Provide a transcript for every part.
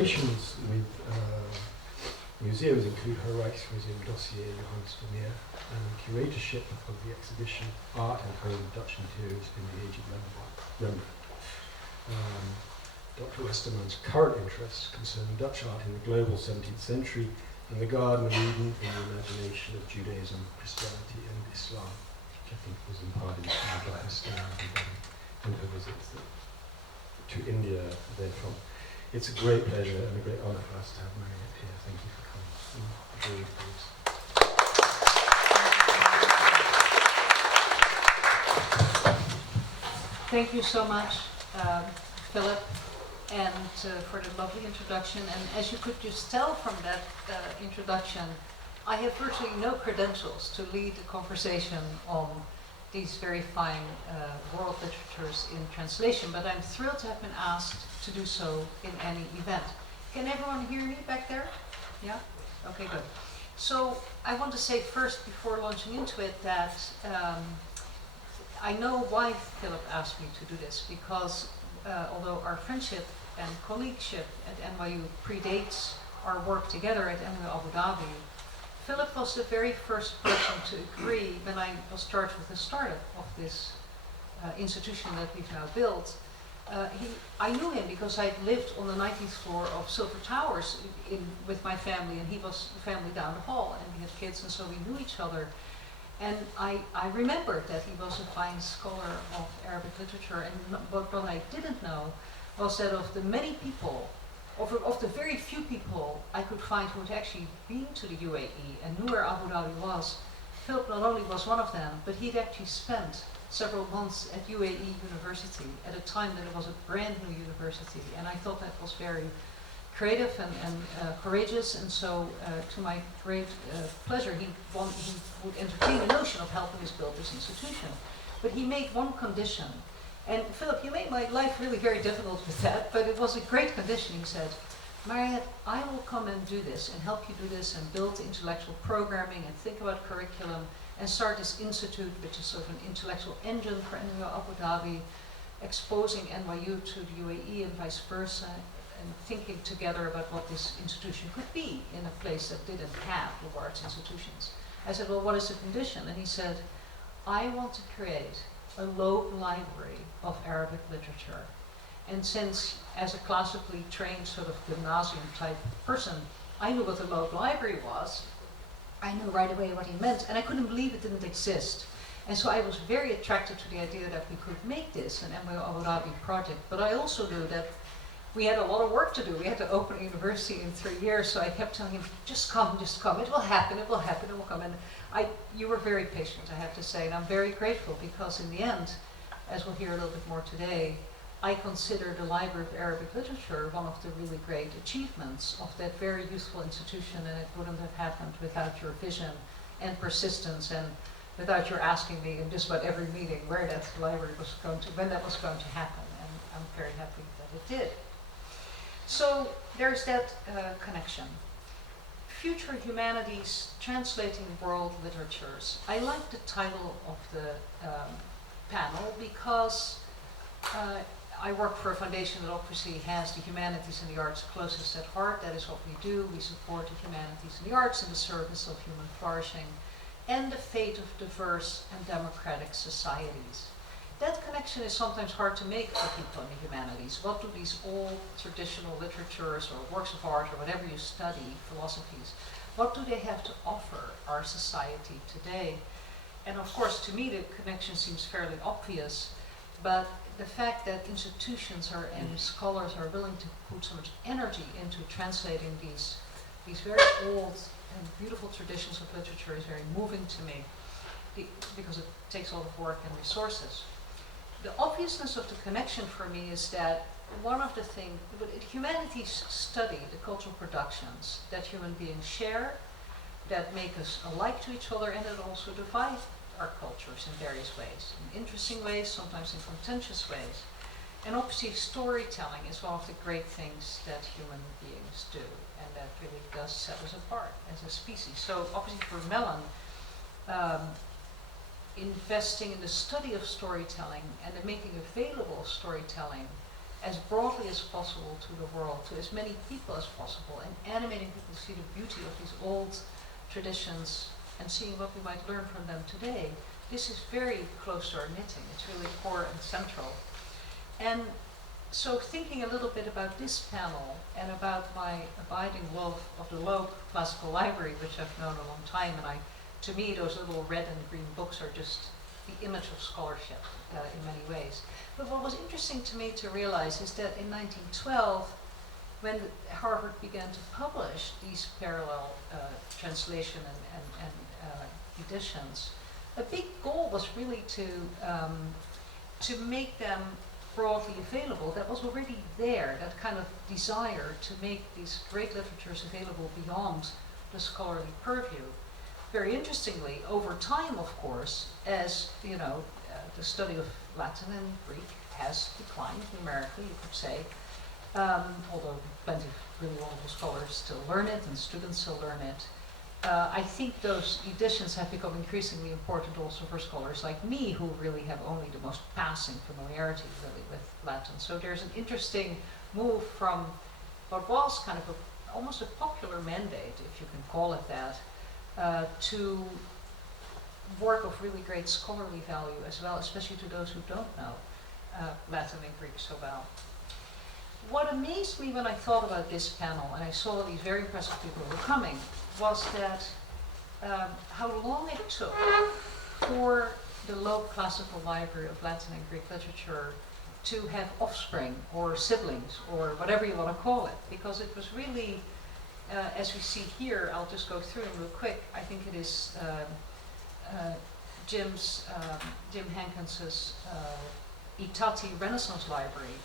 collaborations with museums include her Rijksmuseum dossier Johannes Vermeer and curatorship of the exhibition Art and Home Dutch Interiors in the Age of Rembrandt. Dr. Westermann's current interests concern Dutch art in the global 17th century and the Garden of Eden in the imagination of Judaism, Christianity and Islam, which I think was imparted by her stay and her visits to India therefrom. It's a great pleasure and a great honour for us to have Mariët here. Thank you for coming. Thank you so much, Philip, and for the lovely introduction. And as you could just tell from that introduction, I have virtually no credentials to lead a conversation on these very fine world literatures in translation, but I'm thrilled to have been asked to do so in any event. Can everyone hear me back there? Yeah? Okay, good. So I want to say first, before launching into it, that I know why Philip asked me to do this, because although our friendship and colleagueship at NYU predates our work together at NYU Abu Dhabi, Philip was the very first person to agree when I was charged with the startup of this institution that we've now built. I knew him because I'd lived on the 19th floor of Silver Towers with my family, and he was the family down the hall, and we had kids, and so we knew each other. And I remembered that he was a fine scholar of Arabic literature, but what I didn't know was that of the many people, of the very few people I could find who had actually been to the UAE and knew where Abu Dhabi was, Philip not only was one of them, but he'd actually spent several months at UAE University at a time that it was a brand new university, and I thought that was very creative and courageous, and so to my great pleasure he would entertain the notion of helping us build this institution. But he made one condition, and Philip, you made my life really very difficult with that, but it was a great condition. He said, Mariët, I will come and do this and help you do this and build intellectual programming and think about curriculum and start this institute, which is sort of an intellectual engine for NYU Abu Dhabi, exposing NYU to the UAE and vice versa, and thinking together about what this institution could be in a place that didn't have liberal arts institutions. I said, well, what is the condition? And he said, I want to create a Loeb library of Arabic literature. And since, as a classically trained sort of gymnasium type person, I knew what the Loeb library was, I knew right away what he meant, and I couldn't believe it didn't exist. And so I was very attracted to the idea that we could make this an NYU Abu Dhabi project, but I also knew that we had a lot of work to do. We had to open a university in 3 years, so I kept telling him, just come, it will happen, it will happen, it will come. And you were very patient, I have to say, and I'm very grateful, because in the end, as we'll hear a little bit more today, I consider the Library of Arabic Literature one of the really great achievements of that very useful institution, and it wouldn't have happened without your vision and persistence, and without your asking me in just about every meeting where that library was going to, when that was going to happen, and I'm very happy that it did. So there's that connection. Future Humanities, Translating World Literatures. I like the title of the panel because I work for a foundation that obviously has the humanities and the arts closest at heart. That is what we do. We support the humanities and the arts in the service of human flourishing and the fate of diverse and democratic societies. That connection is sometimes hard to make for people in the humanities. What do these old traditional literatures or works of art or whatever you study, philosophies, what do they have to offer our society today? And of course, to me, the connection seems fairly obvious, but the fact that institutions and scholars are willing to put so much energy into translating these very old and beautiful traditions of literature is very moving to me, because it takes a lot of work and resources. The obviousness of the connection for me is that one of the things, humanities study the cultural productions that human beings share, that make us alike to each other, and that also divide our cultures in various ways, in interesting ways, sometimes in contentious ways. And obviously storytelling is one of the great things that human beings do, and that really does set us apart as a species. So obviously for Mellon, investing in the study of storytelling and the making available of storytelling as broadly as possible to the world, to as many people as possible, and animating people to see the beauty of these old traditions and seeing what we might learn from them today. This is very close to our knitting. It's really core and central. And so thinking a little bit about this panel and about my abiding love of the Loeb Classical Library, which I've known a long time, and to me those little red and green books are just the image of scholarship in many ways. But what was interesting to me to realize is that in 1912, when Harvard began to publish these parallel translation and editions, a big goal was really to make them broadly available. That was already there, that kind of desire to make these great literatures available beyond the scholarly purview. Very interestingly, over time, of course, as you know, the study of Latin and Greek has declined numerically, you could say, although plenty of really wonderful scholars still learn it and students still learn it. I think those editions have become increasingly important also for scholars like me, who really have only the most passing familiarity really with Latin. So there's an interesting move from what was kind of almost a popular mandate, if you can call it that, to work of really great scholarly value as well, especially to those who don't know Latin and Greek so well. What amazed me when I thought about this panel, and I saw these very impressive people who were coming, was that how long it took for the Loeb Classical Library of Latin and Greek literature to have offspring or siblings or whatever you want to call it, because it was really, as we see here, I'll just go through them real quick. I think it is Jim Hankins's Tatti Renaissance Library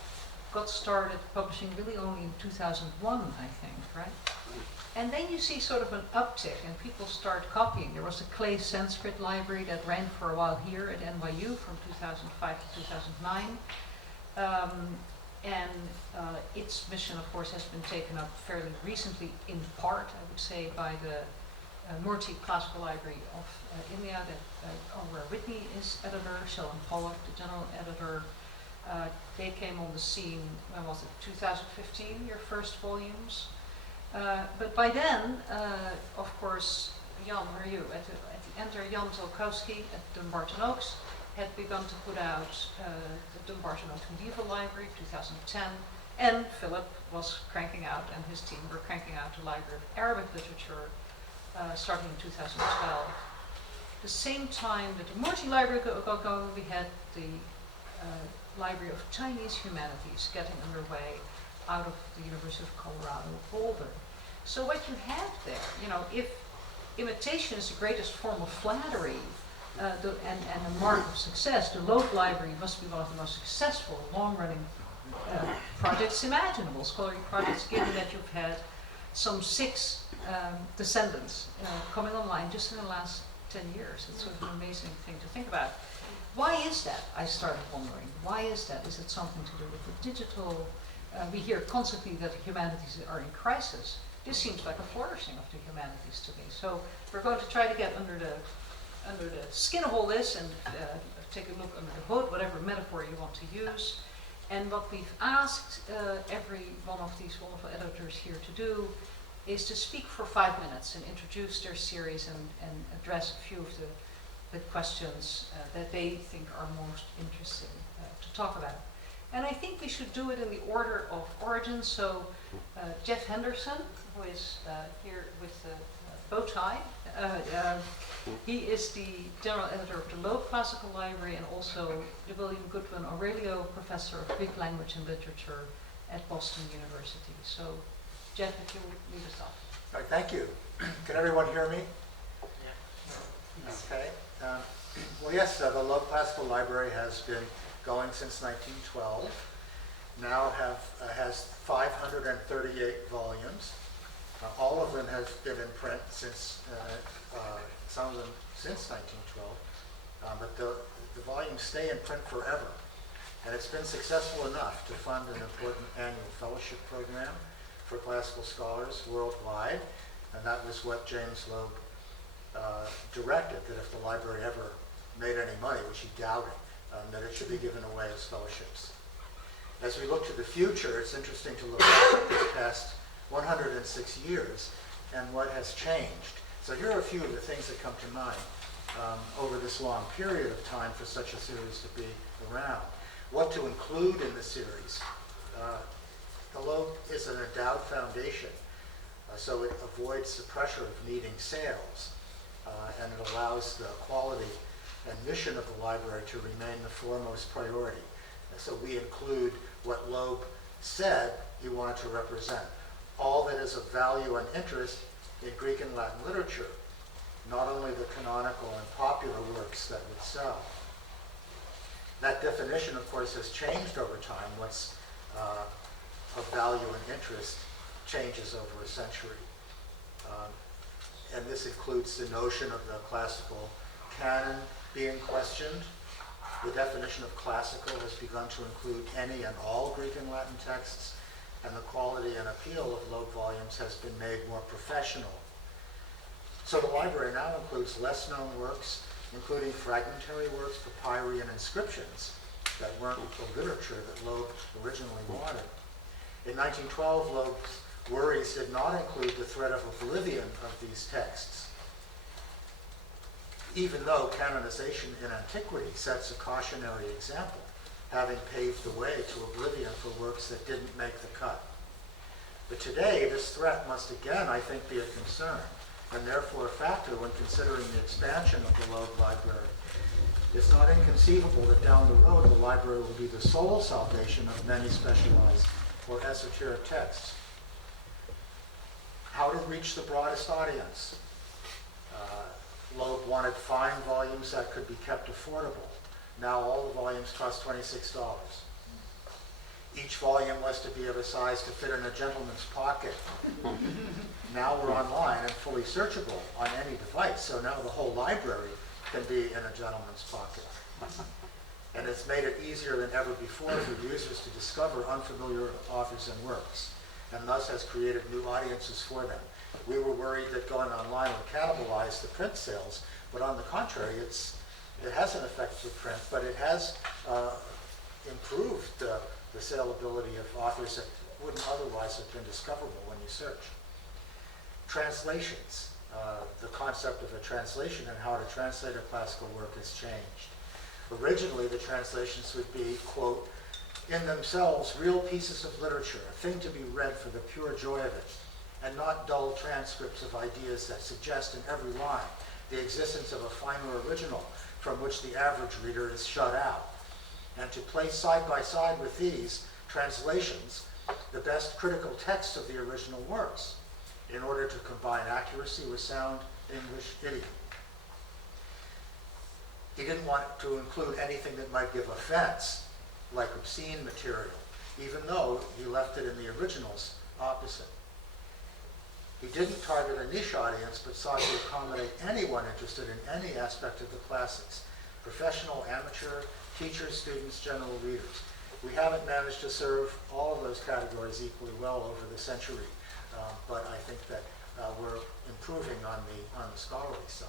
got started publishing really only in 2001, I think, right? And then you see sort of an uptick and people start copying. There was a Clay Sanskrit library that ran for a while here at NYU from 2005 to 2009. Its mission, of course, has been taken up fairly recently, in part, I would say, by the Murty Classical Library of India, where Whitney is editor, Sheldon Pollock, the general editor. They came on the scene, when was it, 2015, your first volumes. But by then, of course, Jan, where are you? At the enter Jan Zolkowski at Dumbarton Oaks had begun to put out the Dumbarton Oaks Medieval Library, 2010, and Philip was cranking out, and his team were cranking out the Library of Arabic Literature, starting in 2012. The same time that the Murty Library got going, we had the Library of Chinese Humanities getting underway out of the University of Colorado Boulder. So what you have there, you know, if imitation is the greatest form of flattery and a mark of success, the Loeb Library must be one of the most successful, long-running projects imaginable, scholarly projects, given that you've had some 6 descendants coming online just in the last 10 years. It's sort of an amazing thing to think about. Why is that? I started wondering. Why is that? Is it something to do with the digital? We hear constantly that the humanities are in crisis. This seems like a flourishing of the humanities to me. So we're going to try to get under the skin of all this and take a look under the hood, whatever metaphor you want to use. And what we've asked every one of these wonderful editors here to do is to speak for 5 minutes and introduce their series and address a few of the questions that they think are most interesting to talk about. And I think we should do it in the order of origin. So Jeff Henderson, who is here with the bow tie, he is the general editor of the Loeb Classical Library and also the William Goodwin Aurelio Professor of Greek Language and Literature at Boston University. So Jeff, if you would lead us off. All right, thank you. Can everyone hear me? Yeah. Okay. Well, yes, the Loeb Classical Library has been going since 1912. Now has 538 volumes. All of them have been in print since, some of them since 1912. But the volumes stay in print forever. And it's been successful enough to fund an important annual fellowship program for classical scholars worldwide. And that was what James Loeb directed, that if the library ever made any money, which he doubted, that it should be given away as fellowships. As we look to the future, it's interesting to look back at this past 106 years and what has changed. So here are a few of the things that come to mind over this long period of time for such a series to be around. What to include in the series. The Loeb is an endowed foundation, so it avoids the pressure of needing sales, and it allows the quality and mission of the library to remain the foremost priority. So we include what Loeb said he wanted to represent. All that is of value and interest in Greek and Latin literature, not only the canonical and popular works that would sell. That definition, of course, has changed over time. What's of value and interest changes over a century. And this includes the notion of the classical canon being questioned. The definition of classical has begun to include any and all Greek and Latin texts, and the quality and appeal of Loeb volumes has been made more professional. So the library now includes less known works, including fragmentary works, papyri, and inscriptions that weren't the literature that Loeb originally wanted. In 1912, Loeb's worries did not include the threat of oblivion of these texts, even though canonization in antiquity sets a cautionary example, having paved the way to oblivion for works that didn't make the cut. But today, this threat must again, I think, be a concern, and therefore a factor when considering the expansion of the Loeb Library. It's not inconceivable that down the road the library will be the sole salvation of many specialized or esoteric texts. How to reach the broadest audience? Loeb wanted fine volumes that could be kept affordable. Now all the volumes cost $26. Each volume was to be of a size to fit in a gentleman's pocket. Now we're online and fully searchable on any device, so now the whole library can be in a gentleman's pocket. And it's made it easier than ever before for users to discover unfamiliar authors and works, and thus has created new audiences for them. We were worried that going online would cannibalize the print sales, but on the contrary, it has an effect for print, but it has improved the saleability of authors that wouldn't otherwise have been discoverable when you search. Translations. The concept of a translation and how to translate a classical work has changed. Originally, the translations would be, quote, in themselves real pieces of literature, a thing to be read for the pure joy of it, and not dull transcripts of ideas that suggest in every line the existence of a finer original from which the average reader is shut out. And to place side by side with these translations the best critical texts of the original works in order to combine accuracy with sound English idiom. He didn't want to include anything that might give offense, like obscene material, even though he left it in the originals opposite. He didn't target a niche audience, but sought to accommodate anyone interested in any aspect of the classics, professional, amateur, teachers, students, general readers. We haven't managed to serve all of those categories equally well over the century, but I think that we're improving on the scholarly side.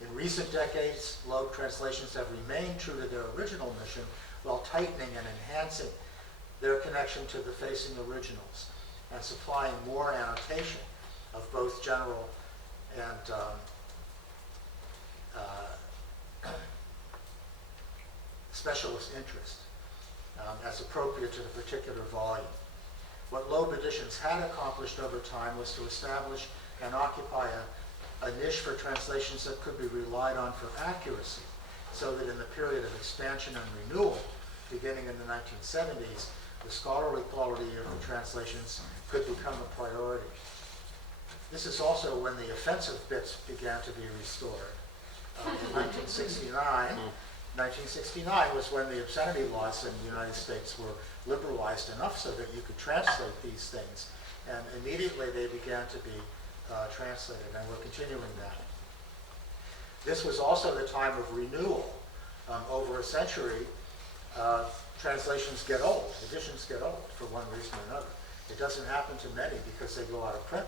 In recent decades, Loeb translations have remained true to their original mission while tightening and enhancing their connection to the facing originals and supplying more annotation of both general and specialist interest as appropriate to the particular volume. What Loeb editions had accomplished over time was to establish and occupy a niche for translations that could be relied on for accuracy, so that in the period of expansion and renewal, beginning in the 1970s, the scholarly quality of the translations could become a priority. This is also when the offensive bits began to be restored. In 1969 was when the obscenity laws in the United States were liberalized enough so that you could translate these things, and immediately they began to be translated, and we're continuing that. This was also the time of renewal. Over a century, translations get old, editions get old for one reason or another. It doesn't happen to many because they go out of print,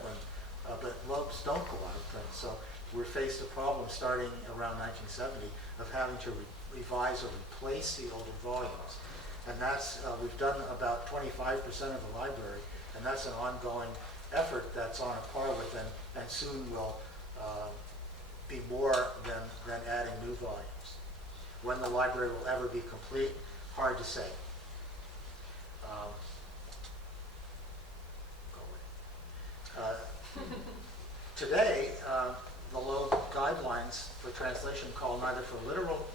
but Loeb's don't go out of print. So we're faced a problem starting around 1970 of having to revise or replace the older volumes. And that's, we've done about 25% of the library, and that's an ongoing effort that's on a par with, and soon will be more than adding new volumes. When the library will ever be complete, hard to say. Today, the Loeb guidelines for translation call neither for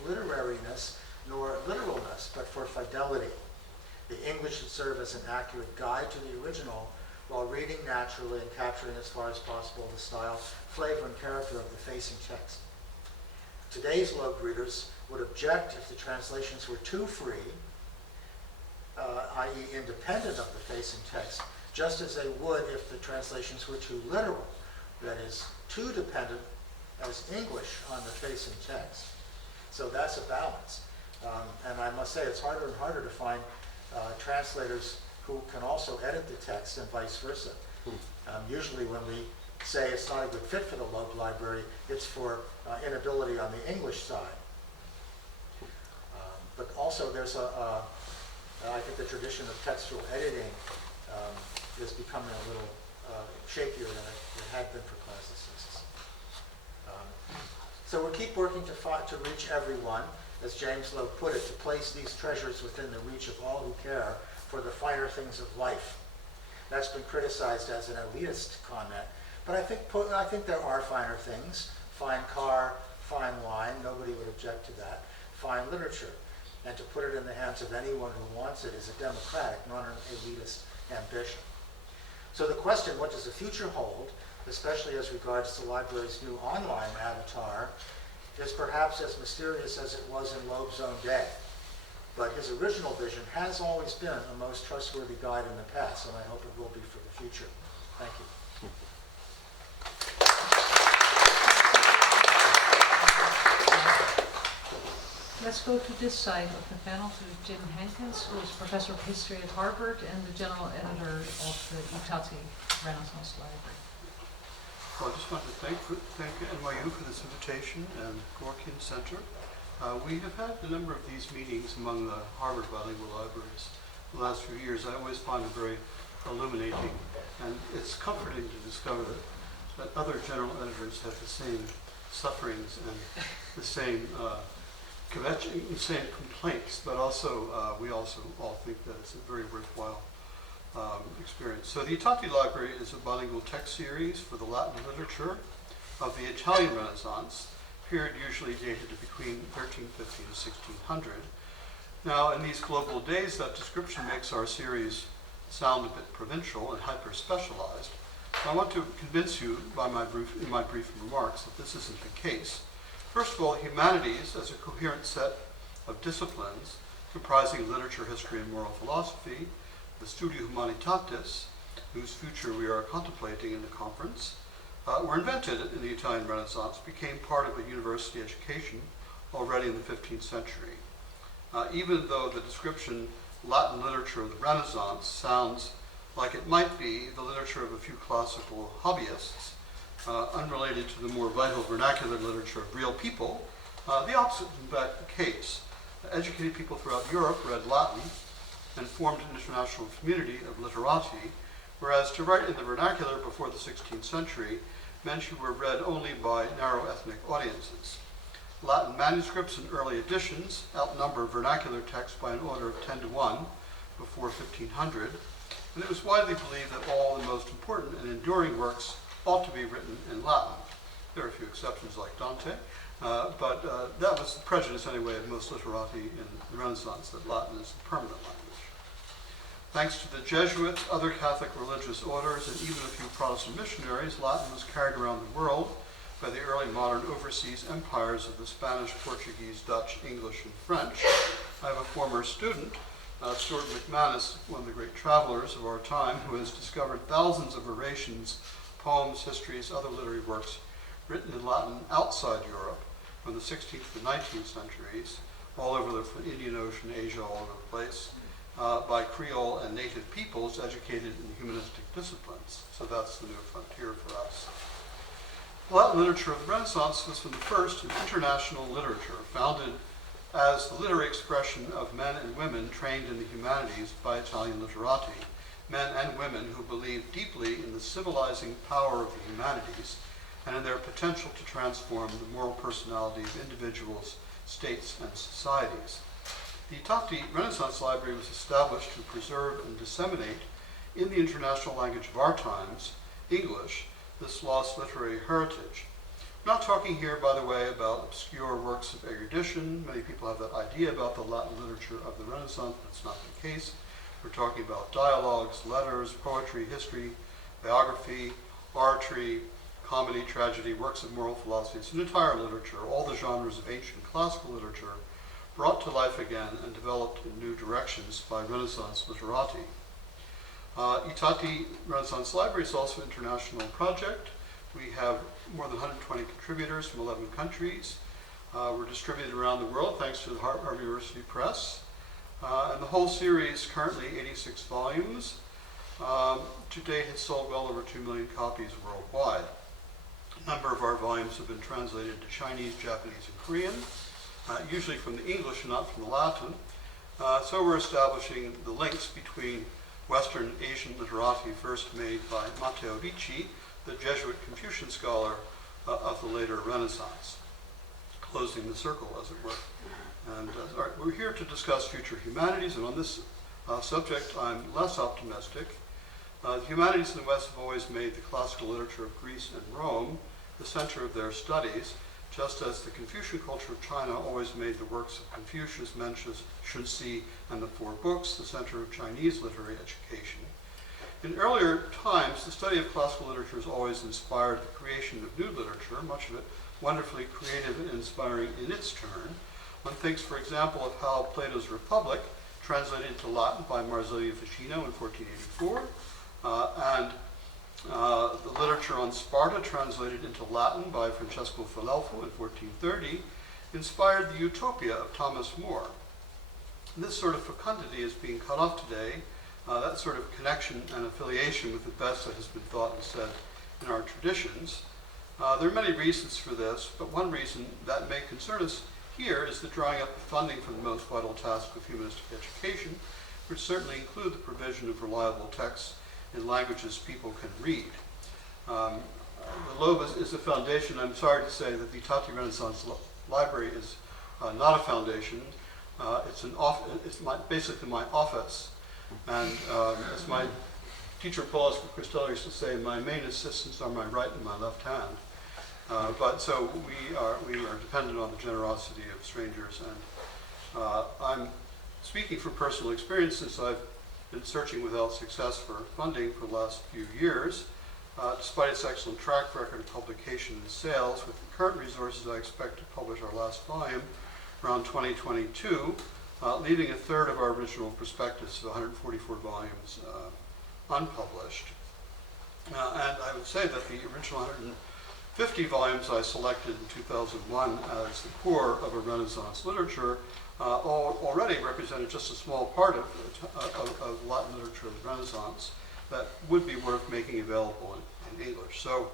literariness nor literalness, but for fidelity. The English should serve as an accurate guide to the original while reading naturally and capturing as far as possible the style, flavor, and character of the facing text. Today's Loeb readers would object if the translations were too free, i.e. independent of the facing text, just as they would if the translations were too literal, that is, too dependent as English on the facing text. So that's a balance. And I must say it's harder and harder to find translators who can also edit the text and vice versa. Usually when we say it's not a good fit for the Loeb library, it's for inability on the English side. But also there's I think the tradition of textual editing is becoming a little shakier than it had been for classicists. So we'll keep working to reach everyone, as James Loeb put it, to place these treasures within the reach of all who care for the finer things of life. That's been criticized as an elitist comment, but I think there are finer things. Fine car, fine wine, nobody would object to that. Fine literature. And to put it in the hands of anyone who wants it is a democratic, not an elitist ambition. So the question, what does the future hold, especially as regards the library's new online avatar, is perhaps as mysterious as it was in Loeb's own day. But his original vision has always been a most trustworthy guide in the past, and I hope it will be for the future. Thank you. Let's go to this side of the panel to Jim Hankins, who is Professor of History at Harvard and the General Editor of the Tatti Renaissance Library. Well, I just want to thank NYU for this invitation and Kevorkian Center. We have had a number of these meetings among the Harvard bilingual libraries the last few years. I always find it very illuminating, and it's comforting to discover that other general editors have the same sufferings and the same complaints, but also we also all think that it's a very worthwhile experience. So the Tatti Library is a bilingual text series for the Latin literature of the Italian Renaissance, period usually dated to between 1350 and 1600. Now, in these global days, that description makes our series sound a bit provincial and hyper-specialized. I want to convince you in my brief remarks that this isn't the case. First of all, humanities as a coherent set of disciplines comprising literature, history, and moral philosophy, the Studio Humanities, whose future we are contemplating in the conference, were invented in the Italian Renaissance, became part of a university education already in the 15th century. Even though the description Latin literature of the Renaissance sounds like it might be the literature of a few classical hobbyists, unrelated to the more vital vernacular literature of real people, the opposite is in fact the case. Educated people throughout Europe read Latin and formed an international community of literati, whereas to write in the vernacular before the 16th century meant you were read only by narrow ethnic audiences. Latin manuscripts and early editions outnumber vernacular text by an order of 10 to 1 before 1500, and it was widely believed that all the most important and enduring works ought to be written in Latin. There are a few exceptions like Dante, but that was the prejudice anyway of most literati in the Renaissance, that Latin is the permanent language. Thanks to the Jesuits, other Catholic religious orders, and even a few Protestant missionaries, Latin was carried around the world by the early modern overseas empires of the Spanish, Portuguese, Dutch, English, and French. I have a former student, Stuart McManus, one of the great travelers of our time, who has discovered thousands of orations, poems, histories, other literary works written in Latin outside Europe from the 16th to the 19th centuries, all over the Indian Ocean, Asia, all over the place, by Creole and native peoples educated in humanistic disciplines. So that's the new frontier for us. The Latin literature of the Renaissance was from the first an international literature founded as the literary expression of men and women trained in the humanities by Italian literati, men and women who believe deeply in the civilizing power of the humanities and in their potential to transform the moral personality of individuals, states, and societies. The Tatti Renaissance Library was established to preserve and disseminate in the international language of our times, English, this lost literary heritage. I'm not talking here, by the way, about obscure works of erudition. Many people have that idea about the Latin literature of the Renaissance, but it's not the case. We're talking about dialogues, letters, poetry, history, biography, oratory, comedy, tragedy, works of moral philosophy. It's an entire literature, all the genres of ancient classical literature brought to life again and developed in new directions by Renaissance literati. Tatti Renaissance Library is also an international project. We have more than 120 contributors from 11 countries. We're distributed around the world thanks to the Harvard University Press. And the whole series, currently 86 volumes, to date has sold well over 2 million copies worldwide. A number of our volumes have been translated into Chinese, Japanese, and Korean, usually from the English and not from the Latin. So we're establishing the links between Western Asian literati first made by Matteo Ricci, the Jesuit Confucian scholar of the later Renaissance, closing the circle, as it were. And all right, we're here to discuss future humanities, and on this subject I'm less optimistic. The humanities in the West have always made the classical literature of Greece and Rome the center of their studies, just as the Confucian culture of China always made the works of Confucius, Mencius, Shunxi, and the Four Books the center of Chinese literary education. In earlier times, the study of classical literature has always inspired the creation of new literature, much of it wonderfully creative and inspiring in its turn. One thinks, for example, of how Plato's Republic, translated into Latin by Marzilio Ficino in 1484, and the literature on Sparta, translated into Latin by Francesco Filelfo in 1430, inspired the Utopia of Thomas More. And this sort of fecundity is being cut off today, that sort of connection and affiliation with the best that has been thought and said in our traditions. There are many reasons for this, but one reason that may concern us here is the drying up of funding for the most vital task of humanistic education, which certainly include the provision of reliable texts in languages people can read. The Loeb is a foundation. I'm sorry to say that the Tatti Renaissance Library is not a foundation. It's basically my office. And as my teacher Paulus Christella used to say, my main assistants are my right and my left hand. But so we are dependent on the generosity of strangers, and I'm speaking from personal experience since I've been searching without success for funding for the last few years. Despite its excellent track record of publication and sales, with the current resources I expect to publish our last volume around 2022, leaving a third of our original prospectus of 144 volumes unpublished. And I would say that the original 150 volumes I selected in 2001 as the core of a Renaissance literature already represented just a small part of Latin literature of the Renaissance that would be worth making available in English. So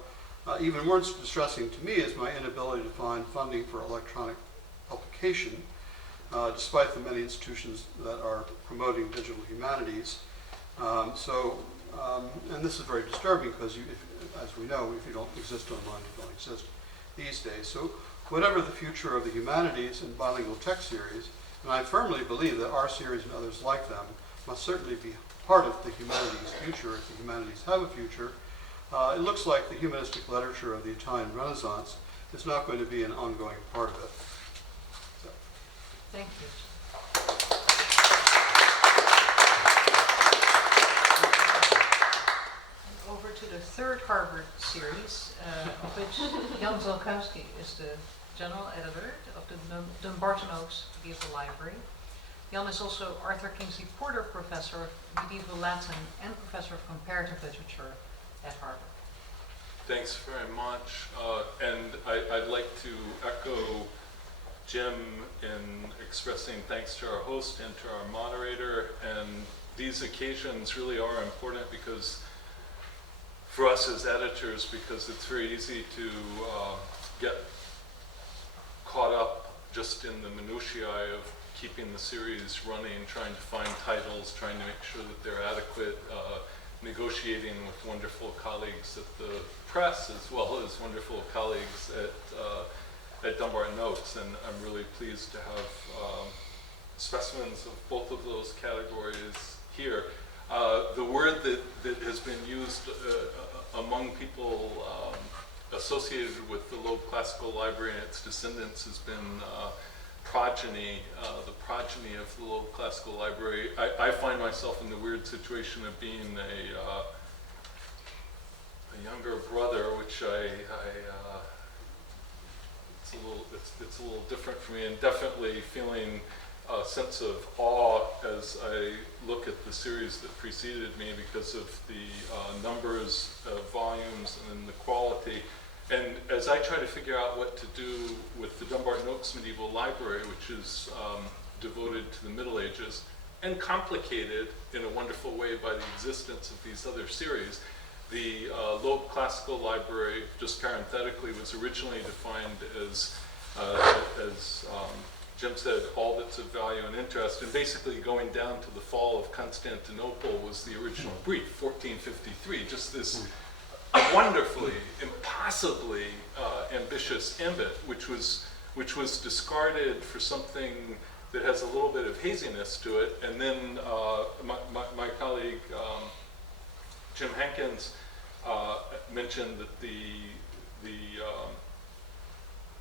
even more distressing to me is my inability to find funding for electronic publication, despite the many institutions that are promoting digital humanities. And this is very disturbing because, as we know, if you don't exist online, you don't exist these days. So whatever the future of the humanities and bilingual text series, and I firmly believe that our series and others like them must certainly be part of the humanities' future, if the humanities have a future. It looks like the humanistic literature of the Italian Renaissance is not going to be an ongoing part of it. So. Thank you. And over to the third Harvard series, of which Jan Zolkowski is the general editor of the Dumbarton Oaks Medieval Library. Jan is also Arthur Kingsley Porter Professor of Medieval Latin and Professor of Comparative Literature at Harvard. Thanks very much. And I'd like to echo Jim in expressing thanks to our host and to our moderator. And these occasions really are important because for us as editors, because it's very easy to get caught up just in the minutiae of keeping the series running, trying to find titles, trying to make sure that they're adequate, negotiating with wonderful colleagues at the press as well as wonderful colleagues at Dunbar Notes, and I'm really pleased to have specimens of both of those categories here. The word that has been used among people associated with the Loeb Classical Library and its descendants has been progeny, the progeny of the Loeb Classical Library. I find myself in the weird situation of being a younger brother, which it's a little different for me, and definitely feeling a sense of awe as I look at the series that preceded me because of the numbers of volumes and the quality. And as I try to figure out what to do with the Dunbar Noakes Medieval Library, which is devoted to the Middle Ages, and complicated in a wonderful way by the existence of these other series, the Loeb Classical Library, just parenthetically, was originally defined as Jim said, all that's of value and interest, and basically going down to the fall of Constantinople was the original brief, 1453, just this wonderfully, impossibly ambitious ambit, which was discarded for something that has a little bit of haziness to it. And then my colleague Jim Hankins mentioned that the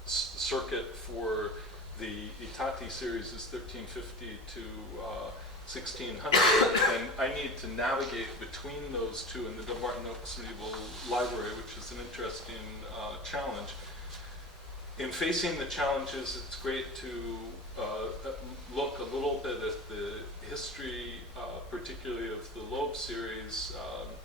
circuit for the Tatti series is 1350 to 1600, and I need to navigate between those two in the Dunbar Noakes Medieval Library, which is an interesting challenge. In facing the challenges, it's great to look a little bit at the history, particularly of the Loeb series,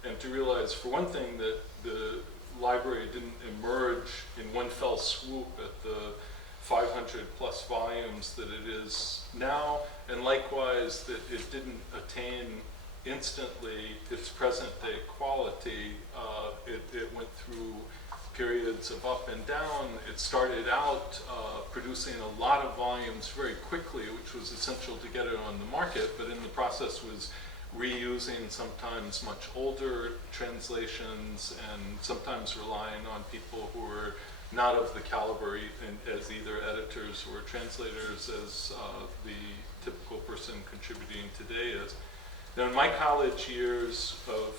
and to realize, for one thing, that the library didn't emerge in one fell swoop at the 500 plus volumes that it is now, and likewise that it didn't attain instantly its present day quality. It went through periods of up and down. It started out producing a lot of volumes very quickly, which was essential to get it on the market, but in the process was reusing sometimes much older translations and sometimes relying on people who were not of the caliber as either editors or translators as the typical person contributing today is. Now, in my college years of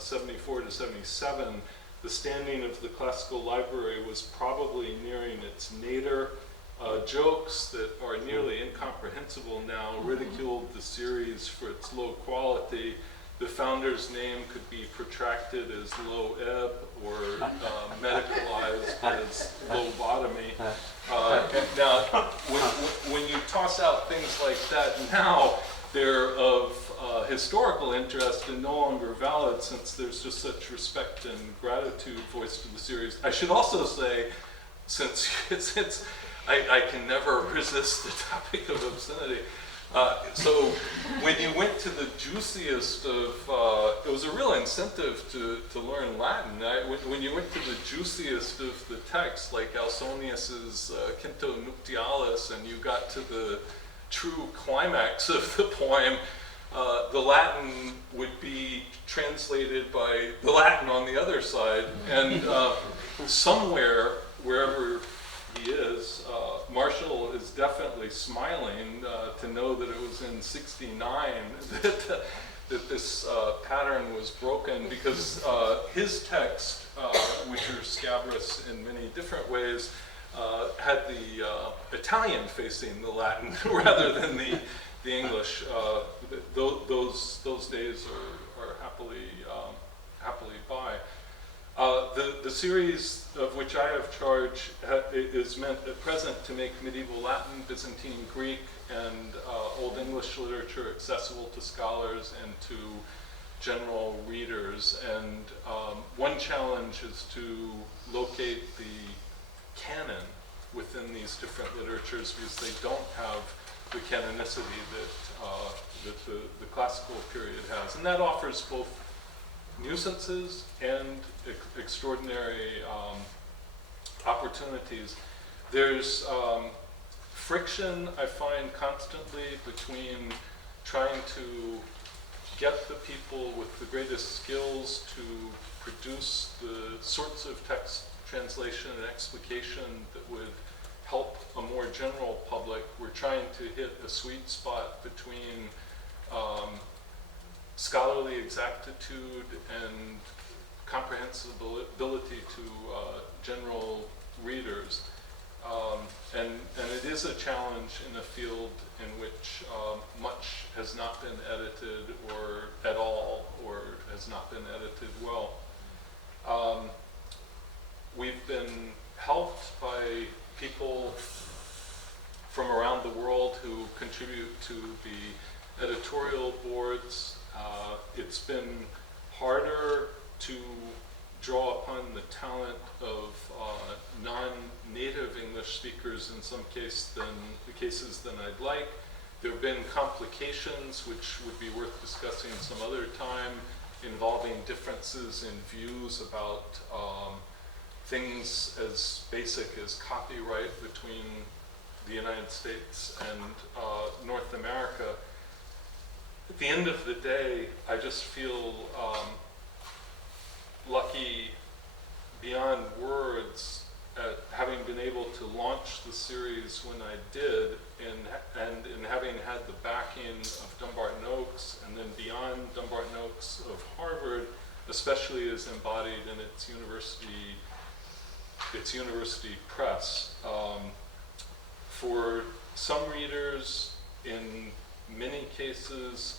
74 to 77, the standing of the classical library was probably nearing its nadir. Jokes that are nearly incomprehensible now ridiculed the series for its low quality. The founder's name could be protracted as Loeb or medicalized as lobotomy. Now, when you toss out things like that now, they're of historical interest and no longer valid since there's just such respect and gratitude voiced to the series. I should also say, since I can never resist the topic of obscenity. So when you went to the juiciest of, it was a real incentive to learn Latin. When you went to the juiciest of the texts, like Ausonius's Quinto Nuptialis, and you got to the true climax of the poem, the Latin would be translated by the Latin on the other side. And somewhere, wherever he is, Marshall is definitely smiling to know that it was in '69 that this pattern was broken, because his text, which are scabrous in many different ways, had the Italian facing the Latin rather than the English. Those days are happily by. The series of which I have charge is meant at present to make medieval Latin, Byzantine Greek, and Old English literature accessible to scholars and to general readers. And one challenge is to locate the canon within these different literatures, because they don't have the canonicity that the classical period has. And that offers both nuisances and extraordinary opportunities. There's friction I find constantly between trying to get the people with the greatest skills to produce the sorts of text translation and explication that would help a more general public. We're trying to hit a sweet spot between scholarly exactitude and comprehensibility to general readers. And it is a challenge in a field in which much has not been edited or at all, or has not been edited well. We've been helped by people from around the world who contribute to the editorial boards. It's been harder to draw upon the talent of non-native English speakers in some cases than I'd like. There have been complications, which would be worth discussing some other time, involving differences in views about things as basic as copyright between the United States and North America. At the end of the day, I just feel lucky beyond words at having been able to launch the series when I did, and in having had the backing of Dumbarton Oaks, and then beyond Dumbarton Oaks of Harvard, especially as embodied in its university press. For some readers, in many cases,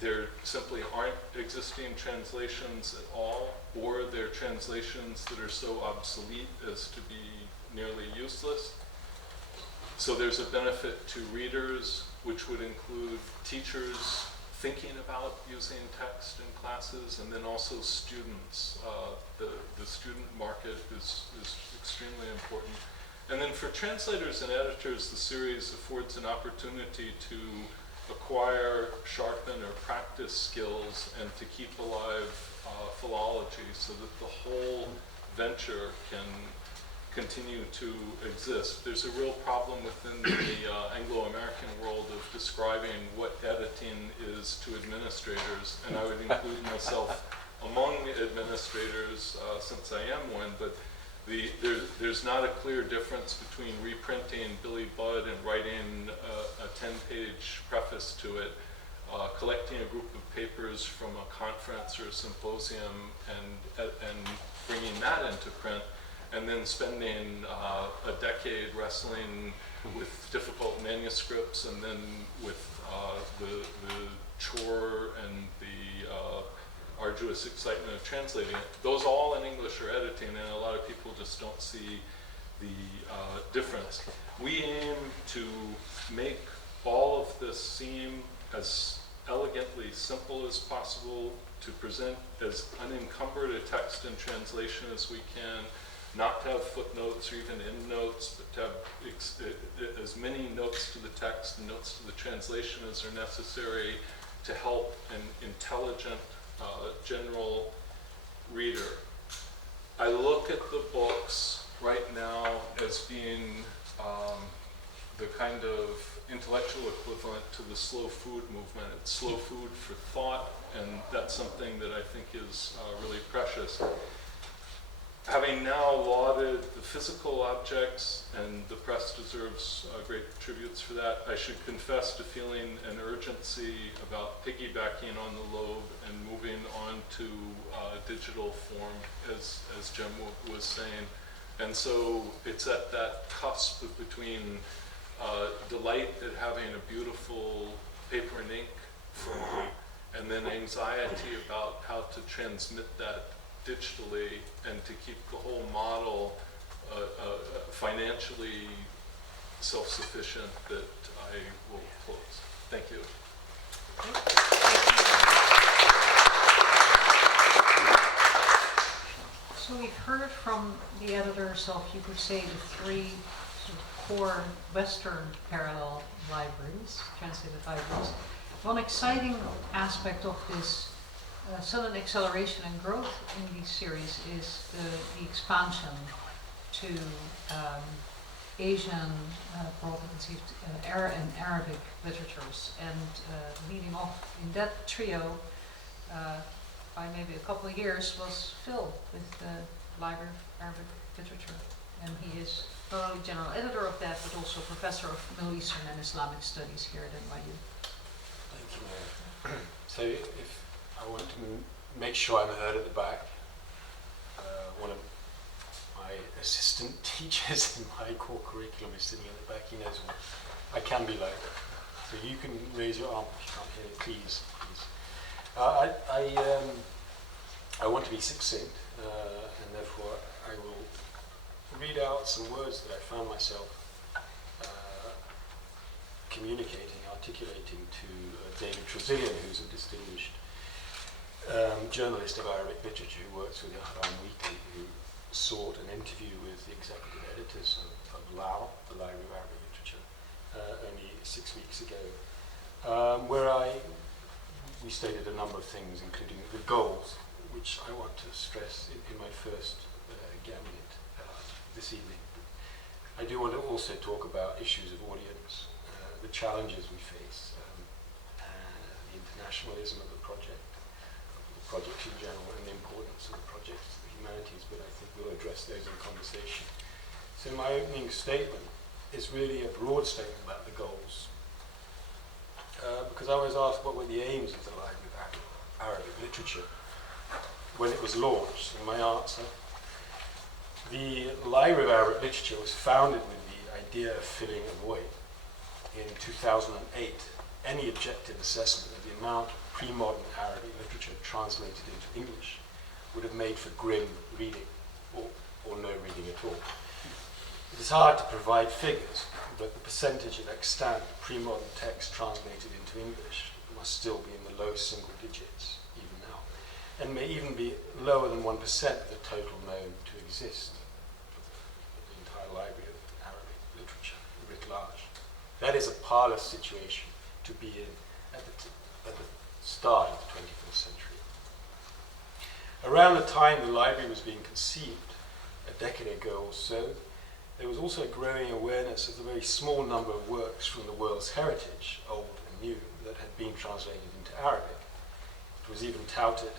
there simply aren't existing translations at all, or they're translations that are so obsolete as to be nearly useless. So there's a benefit to readers, which would include teachers thinking about using text in classes, and then also students. The student market is extremely important. And then for translators and editors, the series affords an opportunity to acquire, sharpen, or practice skills, and to keep alive philology, so that the whole venture can continue to exist. There's a real problem within the Anglo-American world of describing what editing is to administrators, and I would include myself among administrators since I am one, but there's not a clear difference between reprinting Billy Budd and writing a 10-page preface to it, collecting a group of papers from a conference or a symposium and bringing that into print, and then spending a decade wrestling with difficult manuscripts, and then with the chore and the arduous excitement of translating it. Those all in English are editing, and a lot of people just don't see the difference. We aim to make all of this seem as elegantly simple as possible, to present as unencumbered a text in translation as we can, not to have footnotes or even endnotes, but to have as many notes to the text and notes to the translation as are necessary to help an intelligent general reader. I look at the books right now as being the kind of intellectual equivalent to the slow food movement. It's slow food for thought, and that's something that I think is really precious. Having now lauded the physical objects, and the press deserves great tributes for that, I should confess to feeling an urgency about piggybacking on the Loeb and moving on to digital form, as Jim was saying. And so it's at that cusp between delight at having a beautiful paper and ink form, and then anxiety about how to transmit that digitally and to keep the whole model financially self-sufficient, that I will close. Thank you. So we've heard from the editors of, you could say, the three sort of core Western parallel libraries, translated libraries. One exciting aspect of this sudden acceleration and growth in these series is the expansion to Asian, broadly conceived, and Arabic literatures. And leading off in that trio, by maybe a couple of years, was Phil with the Library of Arabic Literature. And he is not only general editor of that, but also professor of Middle Eastern and Islamic Studies here at NYU. Thank you, Mary. So if I want to make sure I'm heard at the back, one of my assistant teachers in my core curriculum is sitting at the back. He knows what I can be like. So you can raise your arm if you can't hear it, please. I want to be succinct, and therefore I will read out some words that I found myself communicating, articulating to David Tresillian, who's a distinguished journalist of Arabic literature who works with the Haram Weekly, who sought an interview with the executive editors of LAO, the Library of Arabic Literature, only 6 weeks ago, where we stated a number of things, including the goals, which I want to stress in my first gambit this evening. I do want to also talk about issues of audience, the challenges we face, the internationalism of the project in general, and the importance of the project to the humanities, but I think we'll address those in conversation. So my opening statement is really a broad statement about the goals, because I was asked what were the aims of the Library of Arabic Literature when it was launched, and my answer: the Library of Arabic Literature was founded with the idea of filling a void. In 2008, any objective assessment of the amount of pre-modern Arabic literature translated into English would have made for grim reading, or no reading at all. It is hard to provide figures, but the percentage of extant pre-modern text translated into English must still be in the low single digits, even now, and may even be lower than 1% of the total known to exist of the entire library of Arabic literature, writ large. That is a parlous situation to be in at the start of the 21st century. Around the time the library was being conceived, a decade ago or so, there was also a growing awareness of the very small number of works from the world's heritage, old and new, that had been translated into Arabic. It was even touted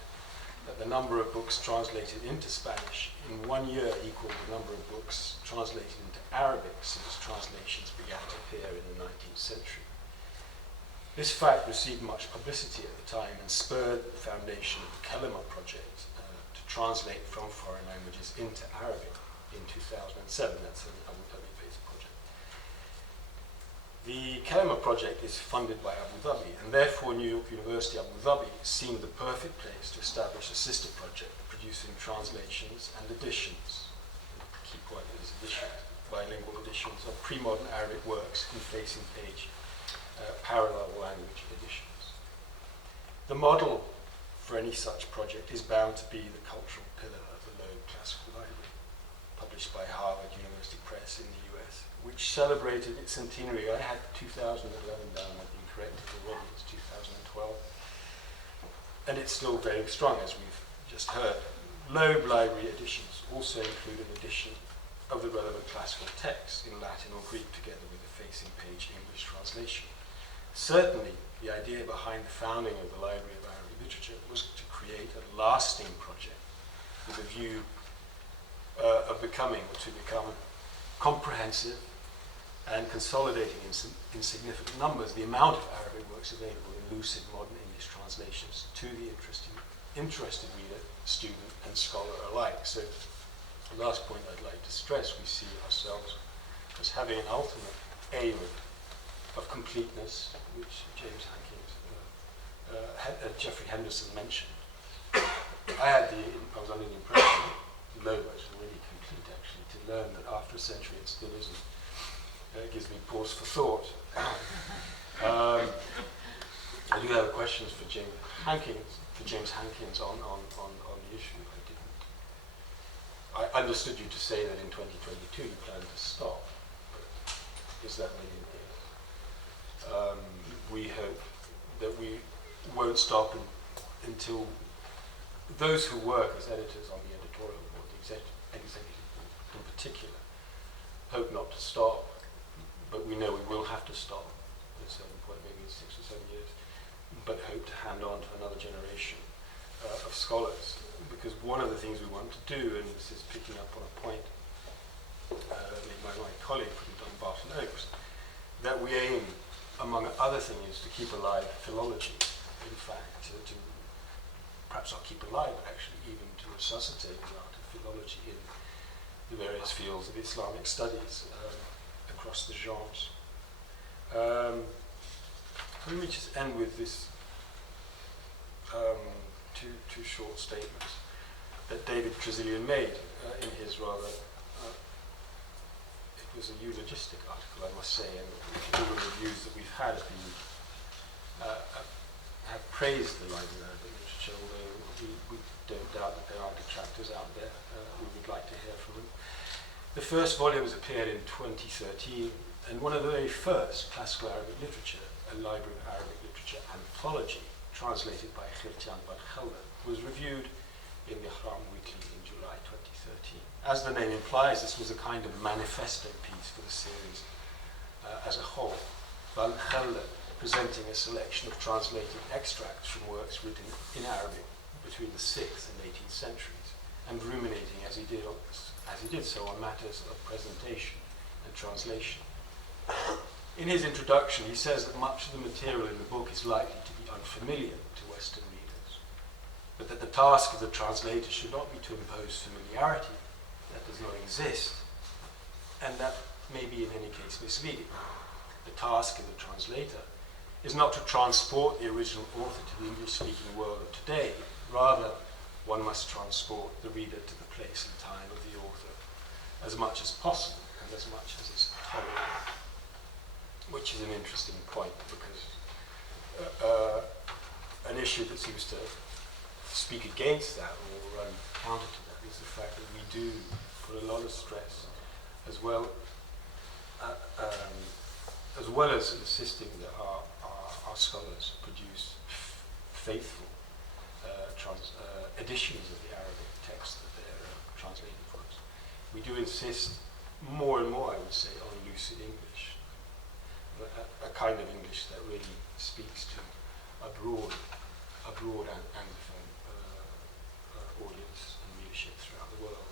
that the number of books translated into Spanish in 1 year equaled the number of books translated into Arabic since translations began to appear in the 19th century. This fact received much publicity at the time and spurred the foundation of the Kalima project to translate from foreign languages into Arabic in 2007. That's an Abu Dhabi-based project. The Kalima project is funded by Abu Dhabi, and therefore New York University Abu Dhabi seemed the perfect place to establish a sister project producing translations and editions. The key point is editions, bilingual editions of pre-modern Arabic works in facing page parallel language editions. The model for any such project is bound to be the cultural pillar of the Loeb Classical Library, published by Harvard University Press in the US, which celebrated its centenary. I had 2011 down, I've been corrected already, it's 2012. And it's still very strong, as we've just heard. Loeb Library editions also include an edition of the relevant classical text in Latin or Greek, together with a facing page English translation. Certainly, the idea behind the founding of the Library of Arabic Literature was to create a lasting project with a view to become comprehensive and consolidating in significant numbers the amount of Arabic works available in lucid modern English translations to the interested reader, student, and scholar alike. So, the last point I'd like to stress: we see ourselves as having an ultimate aim of completeness, which James Hankins, Jeffrey Henderson mentioned. I was under the impression that Loeb was already complete, actually, to learn that after a century it still isn't. It gives me pause for thought. I do have questions for James Hankins on the issue. I understood you to say that in 2022 you plan to stop, but is that really the case? We hope that we won't stop until those who work as editors on the editorial board, the executive board in particular, hope not to stop, but we know we will have to stop at a certain point, maybe in 6 or 7 years, but hope to hand on to another generation of scholars. Because one of the things we want to do, and this is picking up on a point made by my colleague from Dumbarton Oaks, that we aim, among other things, to keep alive philology. In fact, to perhaps not keep alive, but actually even to resuscitate the art of philology in the various fields of Islamic studies across the genres. Let me just end with this two short statements that David Tresillian made in his rather, it was a eulogistic article, I must say, and all the reviews that we've had have praised the Library of Arabic Literature, although we don't doubt that there are detractors out there. We would like to hear from them. The first volumes appeared in 2013, and one of the very first, Classical Arabic Literature, a Library of Arabic Literature anthology, translated by Khirjan Barkhalda, was reviewed in the Ihram Weekly in July 2013. As the name implies, this was a kind of manifesto piece for the series as a whole. Barkhalda presenting a selection of translated extracts from works written in Arabic between the 6th and 18th centuries, and ruminating as he did so on matters of presentation and translation. In his introduction, he says that much of the material in the book is likely to be unfamiliar to Western readers, but that the task of the translator should not be to impose familiarity that does not exist, and that may be in any case misleading. The task of the translator is not to transport the original author to the English-speaking world of today. Rather, one must transport the reader to the place and time of the author as much as possible and as much as is tolerable. Which is an interesting point, because an issue that seems to speak against that or run counter to that is the fact that we do put a lot of stress, as well as insisting that our scholars produce faithful editions of the Arabic text that they're translating for us. We do insist more and more, I would say, on lucid English. A kind of English that really speaks to a broad Anglophone audience and readership throughout the world.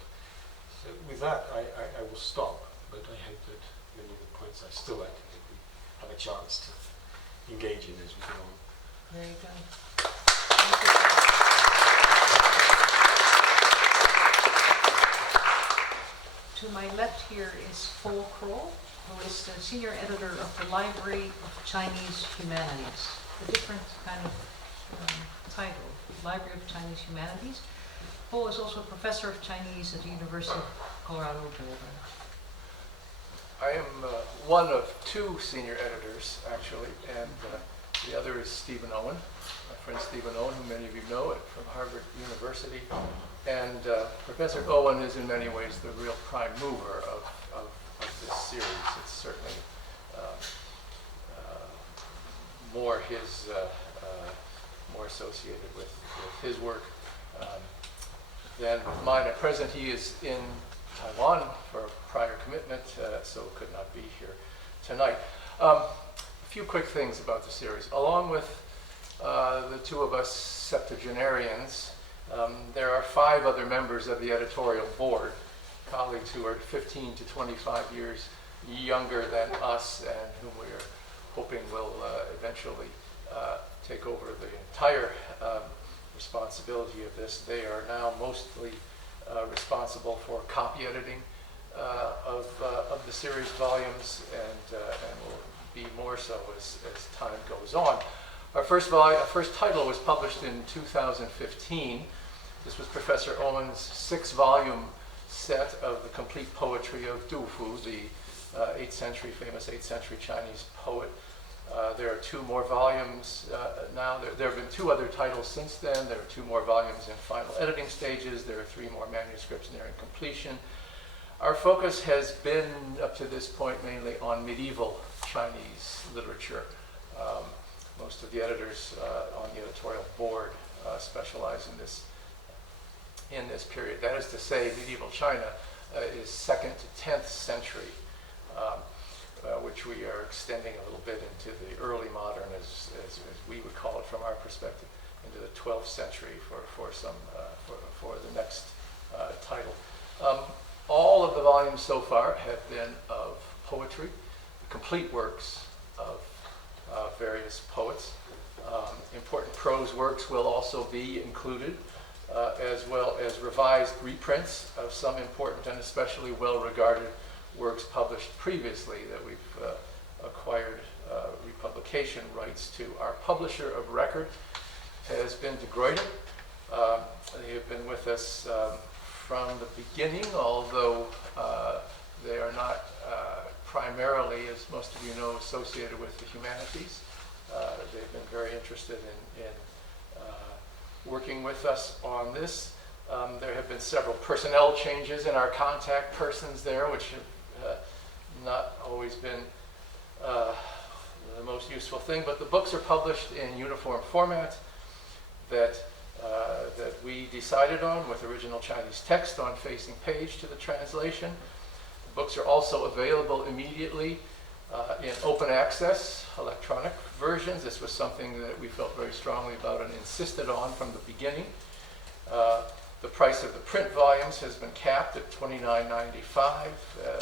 So with that, I will stop, but I hope that many of the points I still like to make we have a chance to engage in as we go on. Very good. To my left here is Paul Kroll, who is the senior editor of the Library of Chinese Humanities. A different kind of title, Library of Chinese Humanities. Paul is also a professor of Chinese at the University of Colorado Boulder. I am one of two senior editors, actually, and the other is Stephen Owen, my friend Stephen Owen, who many of you know from Harvard University. And Professor Owen is in many ways the real prime mover of this series. It's certainly more associated with his work than mine. At present, he is in Taiwan for a prior commitment, so could not be here tonight. A few quick things about the series. Along with the two of us septuagenarians, there are 5 other members of the editorial board, colleagues who are 15 to 25 years younger than us and whom we are hoping will eventually take over the entire responsibility of this. They are now mostly responsible for copy editing of the series volumes and will be more so as time goes on. Our first title was published in 2015. This was Professor Owen's 6-volume set of the complete poetry of Du Fu, the famous 8th century Chinese poet. There are 2 more volumes now. There have been 2 other titles since then. There are 2 more volumes in final editing stages. There are 3 more manuscripts nearing completion. Our focus has been, up to this point, mainly on medieval Chinese literature. Most of the editors on the editorial board specialize in this period. That is to say, medieval China is 2nd to 10th century which we are extending a little bit into the early modern, as we would call it from our perspective, into the 12th century for the next title. All of the volumes so far have been of poetry, complete works of various poets. Important prose works will also be included, as well as revised reprints of some important and especially well-regarded works published previously that we've acquired republication rights to. Our publisher of record has been De Gruyter. They have been with us from the beginning, although they are not primarily, as most of you know, associated with the humanities. They've been very interested in working with us on this. There have been several personnel changes in our contact persons there, which have not always been the most useful thing, but the books are published in uniform format that we decided on, with original Chinese text on facing page to the translation. The books are also available immediately in open access electronic versions. This was something that we felt very strongly about and insisted on from the beginning. The price of the print volumes has been capped at $29.95.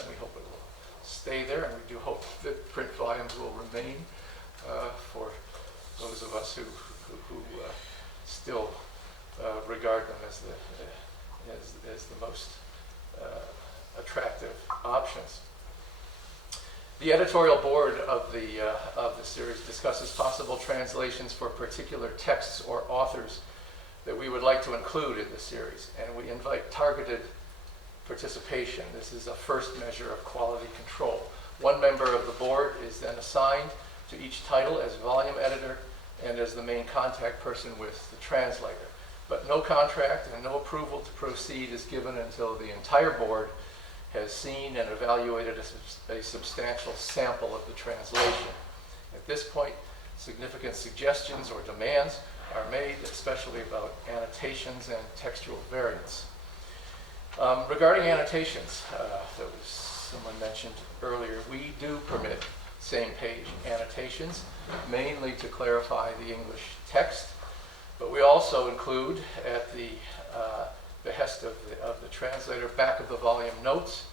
We hope it will stay there, and we do hope that print volumes will remain for those of us who still regard them as the most attractive options. The editorial board of the series discusses possible translations for particular texts or authors that we would like to include in the series, and we invite targeted participation. This is a first measure of quality control. One member of the board is then assigned to each title as volume editor and as the main contact person with the translator. But no contract and no approval to proceed is given until the entire board has seen and evaluated a substantial sample of the translation. At this point, significant suggestions or demands are made, especially about annotations and textual variants. Regarding annotations, that was someone mentioned earlier, we do permit same-page annotations, mainly to clarify the English text, but we also include, at the behest of the translator, back of the volume notes,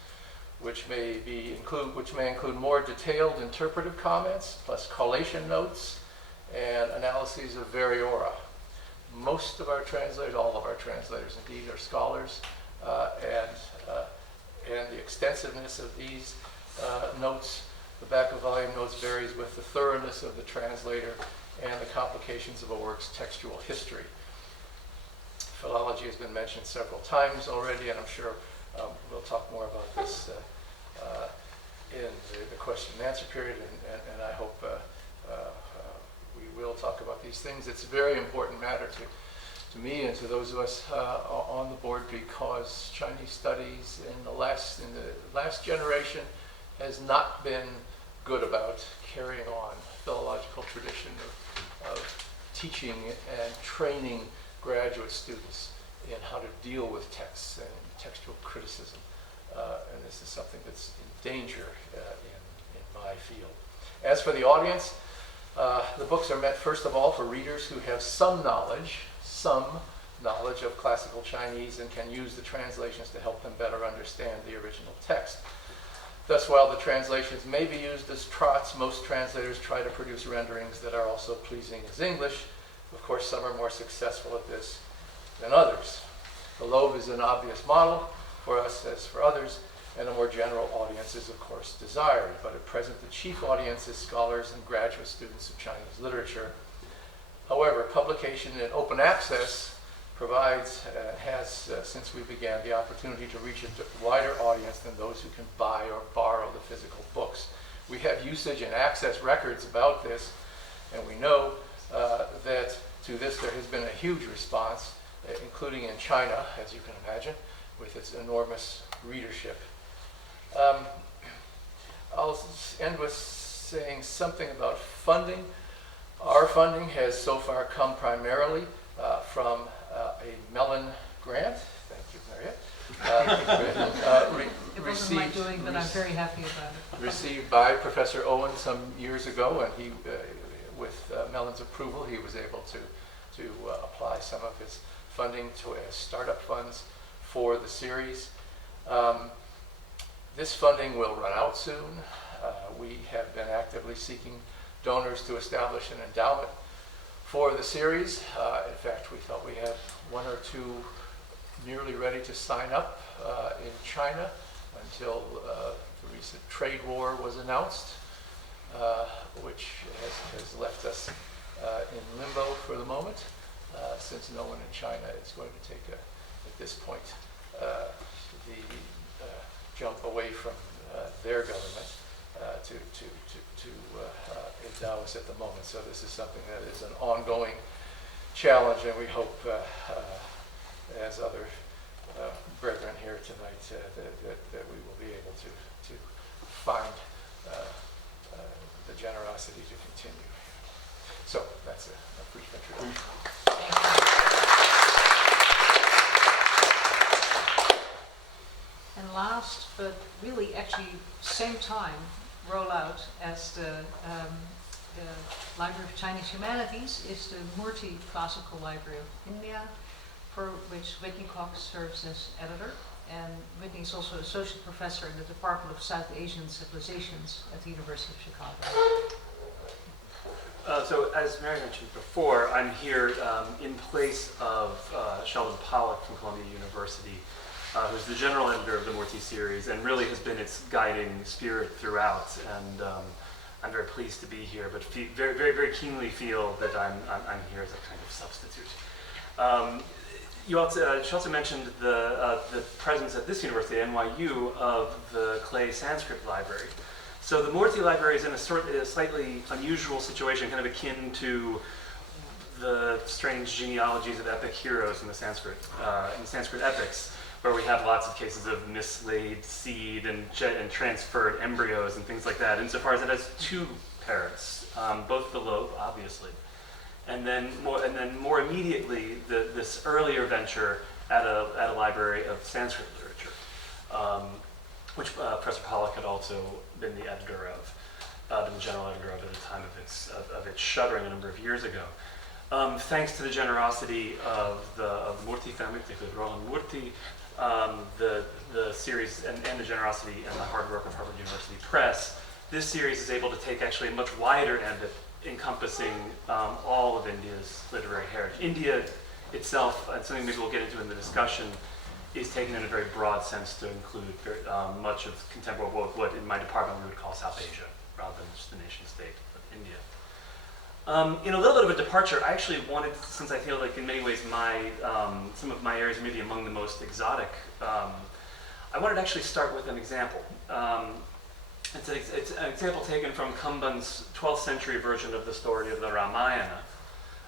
which may include more detailed interpretive comments, plus collation notes and analyses of variora. Most of our translators, all of our translators indeed, are scholars, and the extensiveness of these notes, the back of volume notes, varies with the thoroughness of the translator and the complications of a work's textual history. Philology has been mentioned several times already, and I'm sure we'll talk more about this in the question and answer period, and I hope we will talk about these things. It's a very important matter to me and to those of us on the board, because Chinese studies in the last generation has not been good about carrying on philological tradition of teaching and training graduate students in how to deal with texts and textual criticism. And this is something that's in danger in my field. As for the audience, the books are meant, first of all, for readers who have some knowledge of classical Chinese and can use the translations to help them better understand the original text. Thus, while the translations may be used as trots, most translators try to produce renderings that are also pleasing as English. Of course, some are more successful at this than others. The Loeb is an obvious model for us as for others, and a more general audience is, of course, desired. But at present, the chief audience is scholars and graduate students of Chinese literature. However, publication in open access provides, has since we began, the opportunity to reach a wider audience than those who can buy or borrow the physical books. We have usage and access records about this, and we know that to this there has been a huge response, including in China, as you can imagine, with its enormous readership. I'll end with saying something about funding. Our funding has so far come primarily from a Mellon grant. Thank you, Mariët. Received doing, but I'm very happy about it. Received by Professor Owen some years ago, and he, with Mellon's approval, he was able to apply some of his funding to as startup funds for the series. This funding will run out soon. We have been actively seeking donors to establish an endowment for the series. In fact, we felt we had one or two nearly ready to sign up in China until the recent trade war was announced, which has left us in limbo for the moment, since no one in China is going to take, at this point, the jump away from their government to endow us at the moment. So this is something that is an ongoing challenge, and we hope, as other brethren here tonight, that we will be able to find the generosity to continue. So that's a brief introduction. And last, but really actually same time, rollout as the Library of Chinese Humanities is the Murthy Classical Library of India, for which Whitney Cox serves as editor. And Whitney is also associate professor in the Department of South Asian Civilizations at the University of Chicago. So as Mary mentioned before, I'm here in place of Sheldon Pollack from Columbia University, who's the general editor of the Murthy series and really has been its guiding spirit throughout. And I'm very pleased to be here, but very, very, very keenly feel that I'm here as a kind of substitute. She also mentioned the presence at this university, NYU, of the Clay Sanskrit Library. So the Murthy Library is in a slightly unusual situation, kind of akin to the strange genealogies of epic heroes in the Sanskrit epics, where we have lots of cases of mislaid seed and transferred embryos and things like that, insofar as it has two parents, both the Loeb, obviously, and then more immediately this earlier venture at a library of Sanskrit literature, which Professor Pollack had also been the editor of, been the general editor of at the time of its shuttering a number of years ago. Thanks to the generosity of the Murthy family, particularly Roland Murthy, the series and the generosity and the hard work of Harvard University Press, this series is able to take actually a much wider ambit, encompassing all of India's literary heritage. India itself, and something maybe we'll get into in the discussion, is taken in a very broad sense to include much of contemporary, what in my department we would call South Asia, rather than just the nation state of India. In a little bit of a departure, I actually wanted, since I feel like in many ways some of my areas are maybe among the most exotic, I wanted to actually start with an example. It's an example taken from Kamban's 12th century version of the story of the Ramayana,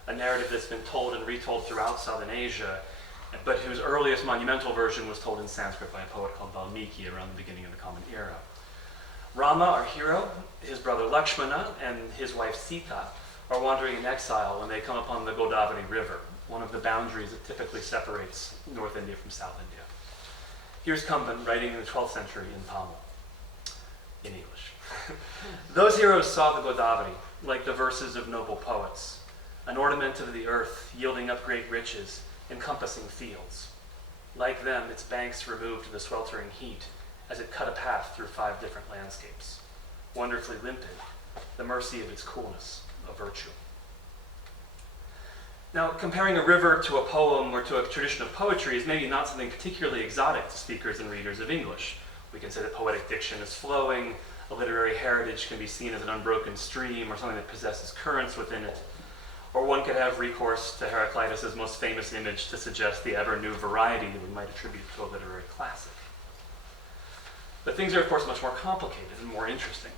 a narrative that's been told and retold throughout Southern Asia, but whose earliest monumental version was told in Sanskrit by a poet called Valmiki around the beginning of the Common Era. Rama, our hero, his brother Lakshmana, and his wife Sita are wandering in exile when they come upon the Godavari River, one of the boundaries that typically separates North India from South India. Here's Kamban writing in the 12th century in Tamil, in English. Those heroes saw the Godavari like the verses of noble poets, an ornament of the earth yielding up great riches, encompassing fields. Like them, its banks removed the sweltering heat as it cut a path through 5 different landscapes. Wonderfully limpid, the mercy of its coolness, a virtue. Now, comparing a river to a poem or to a tradition of poetry is maybe not something particularly exotic to speakers and readers of English. We can say that poetic diction is flowing, a literary heritage can be seen as an unbroken stream or something that possesses currents within it. Or one could have recourse to Heraclitus' most famous image to suggest the ever-new variety that we might attribute to a literary classic. But things are, of course, much more complicated and more interesting.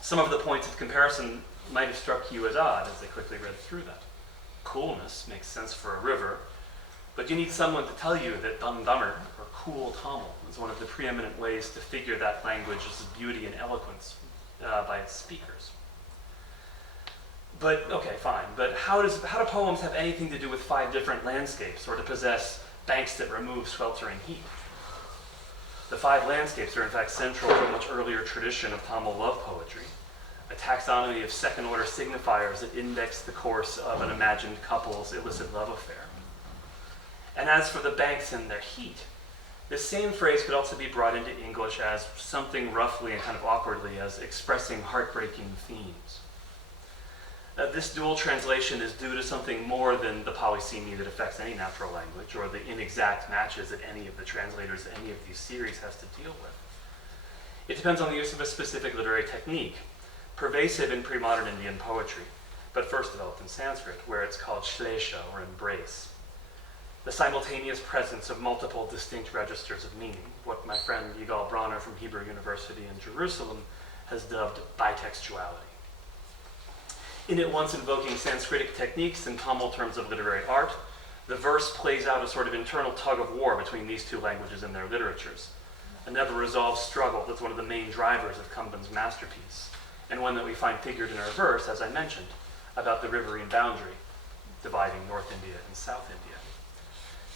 Some of the points of comparison might have struck you as odd as I quickly read through that. Coolness makes sense for a river, but you need someone to tell you that Damdamar, or cool Tamil, is one of the preeminent ways to figure that language's beauty and eloquence by its speakers. But, okay, fine, but how do poems have anything to do with 5 different landscapes or to possess banks that remove sweltering heat? The 5 landscapes are in fact central to a much earlier tradition of Tamil love poetry, a taxonomy of second-order signifiers that index the course of an imagined couple's illicit love affair. And as for the banks and their heat, this same phrase could also be brought into English as something roughly and kind of awkwardly as expressing heartbreaking themes. This dual translation is due to something more than the polysemy that affects any natural language or the inexact matches that any of the translators of any of these series has to deal with. It depends on the use of a specific literary technique, pervasive in pre-modern Indian poetry, but first developed in Sanskrit, where it's called shlesha, or embrace. The simultaneous presence of multiple distinct registers of meaning, what my friend Yigal Bronner from Hebrew University in Jerusalem has dubbed bitextuality. In at once invoking Sanskritic techniques and Tamil terms of literary art, the verse plays out a sort of internal tug of war between these two languages and their literatures, a never-resolved struggle that's one of the main drivers of Kamban's masterpiece, and one that we find figured in our verse, as I mentioned, about the riverine boundary dividing North India and South India.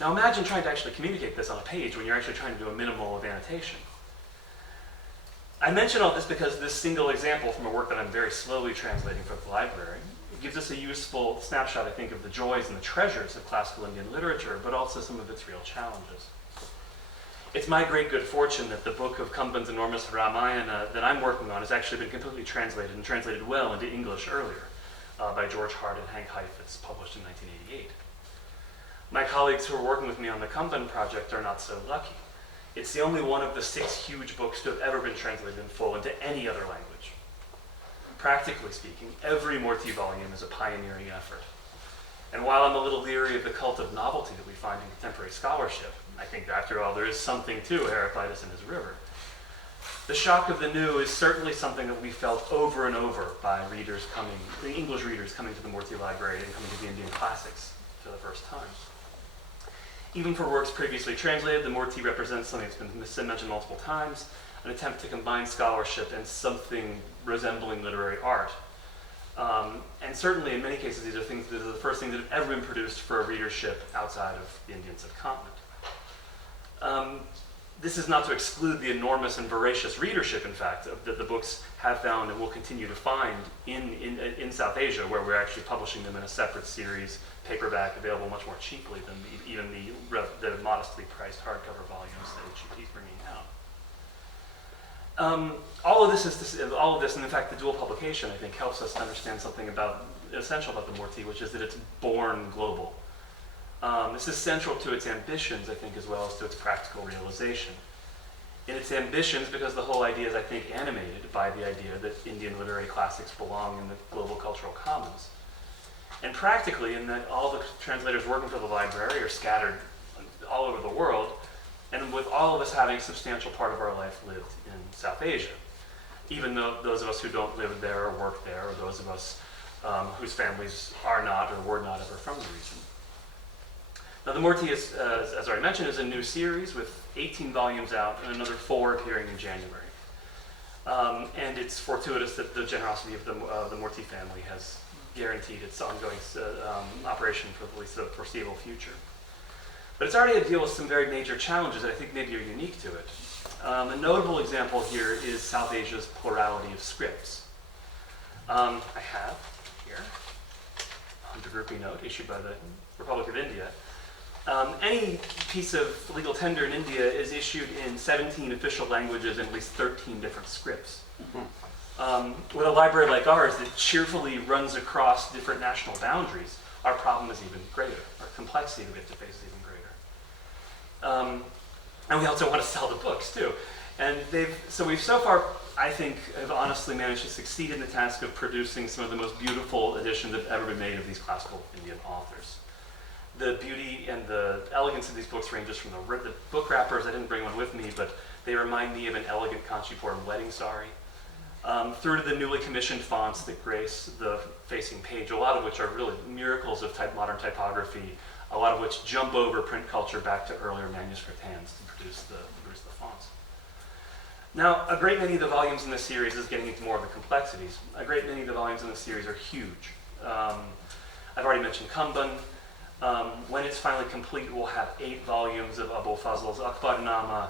Now imagine trying to actually communicate this on a page when you're actually trying to do a minimal of annotation. I mention all this because this single example from a work that I'm very slowly translating for the library gives us a useful snapshot, I think, of the joys and the treasures of classical Indian literature, but also some of its real challenges. It's my great good fortune that the book of Kamban's enormous Ramayana that I'm working on has actually been completely translated, and translated well into English earlier, by George Hart and Hank Heifetz, published in 1988. My colleagues who are working with me on the Kamban project are not so lucky. It's the only one of the 6 huge books to have ever been translated in full into any other language. Practically speaking, every Murti volume is a pioneering effort. And while I'm a little leery of the cult of novelty that we find in contemporary scholarship, I think after all there is something to Heraclitus and his river, the shock of the new is certainly something that we felt over and over by the English readers coming to the Murti Library and coming to the Indian classics for the first time. Even for works previously translated, the Murti represents something that's been mentioned multiple times, an attempt to combine scholarship and something resembling literary art. And certainly in many cases, these are the first things that have ever been produced for a readership outside of the Indian subcontinent. This is not to exclude the enormous and voracious readership, in fact, that the books have found and will continue to find in South Asia, where we're actually publishing them in a separate series, paperback, available much more cheaply than even the modestly priced hardcover volumes that HUP is bringing out. All of this, and in fact the dual publication, I think, helps us to understand something essential about the Murti, which is that it's born global. This is central to its ambitions, I think, as well as to its practical realization. In its ambitions, because the whole idea is, I think, animated by the idea that Indian literary classics belong in the global cultural commons. And practically, in that all the translators working for the library are scattered all over the world, and with all of us having a substantial part of our life lived in South Asia, even though those of us who don't live there or work there, or those of us whose families are not or were not ever from the region. Now, the Murti, as I already mentioned, is a new series with 18 volumes out and another 4 appearing in January. And it's fortuitous that the generosity of the Murti family has guaranteed its ongoing operation for at least the foreseeable future. But it's already to deal with some very major challenges that I think maybe are unique to it. A notable example here is South Asia's plurality of scripts. I have here a groupie note issued by the Republic of India. Any piece of legal tender in India is issued in 17 official languages and at least 13 different scripts. With a library like ours that cheerfully runs across different national boundaries, our problem is even greater. Our complexity that we have to face is even greater. And we also want to sell the books too. And we've so far, I think, have honestly managed to succeed in the task of producing some of the most beautiful editions that have ever been made of these classical Indian authors. The beauty and the elegance of these books ranges from the book wrappers. I didn't bring one with me, but they remind me of an elegant Kanchipuram wedding sari, through to the newly commissioned fonts that grace the facing page, a lot of which are really miracles of modern typography, a lot of which jump over print culture back to earlier manuscript hands to produce the fonts. Now, a great many of the volumes in this series is getting into more of the complexities. A great many of the volumes in this series are huge. I've already mentioned Kamban. When it's finally complete, we'll have 8 volumes of Abul Fazl's Akbarnama,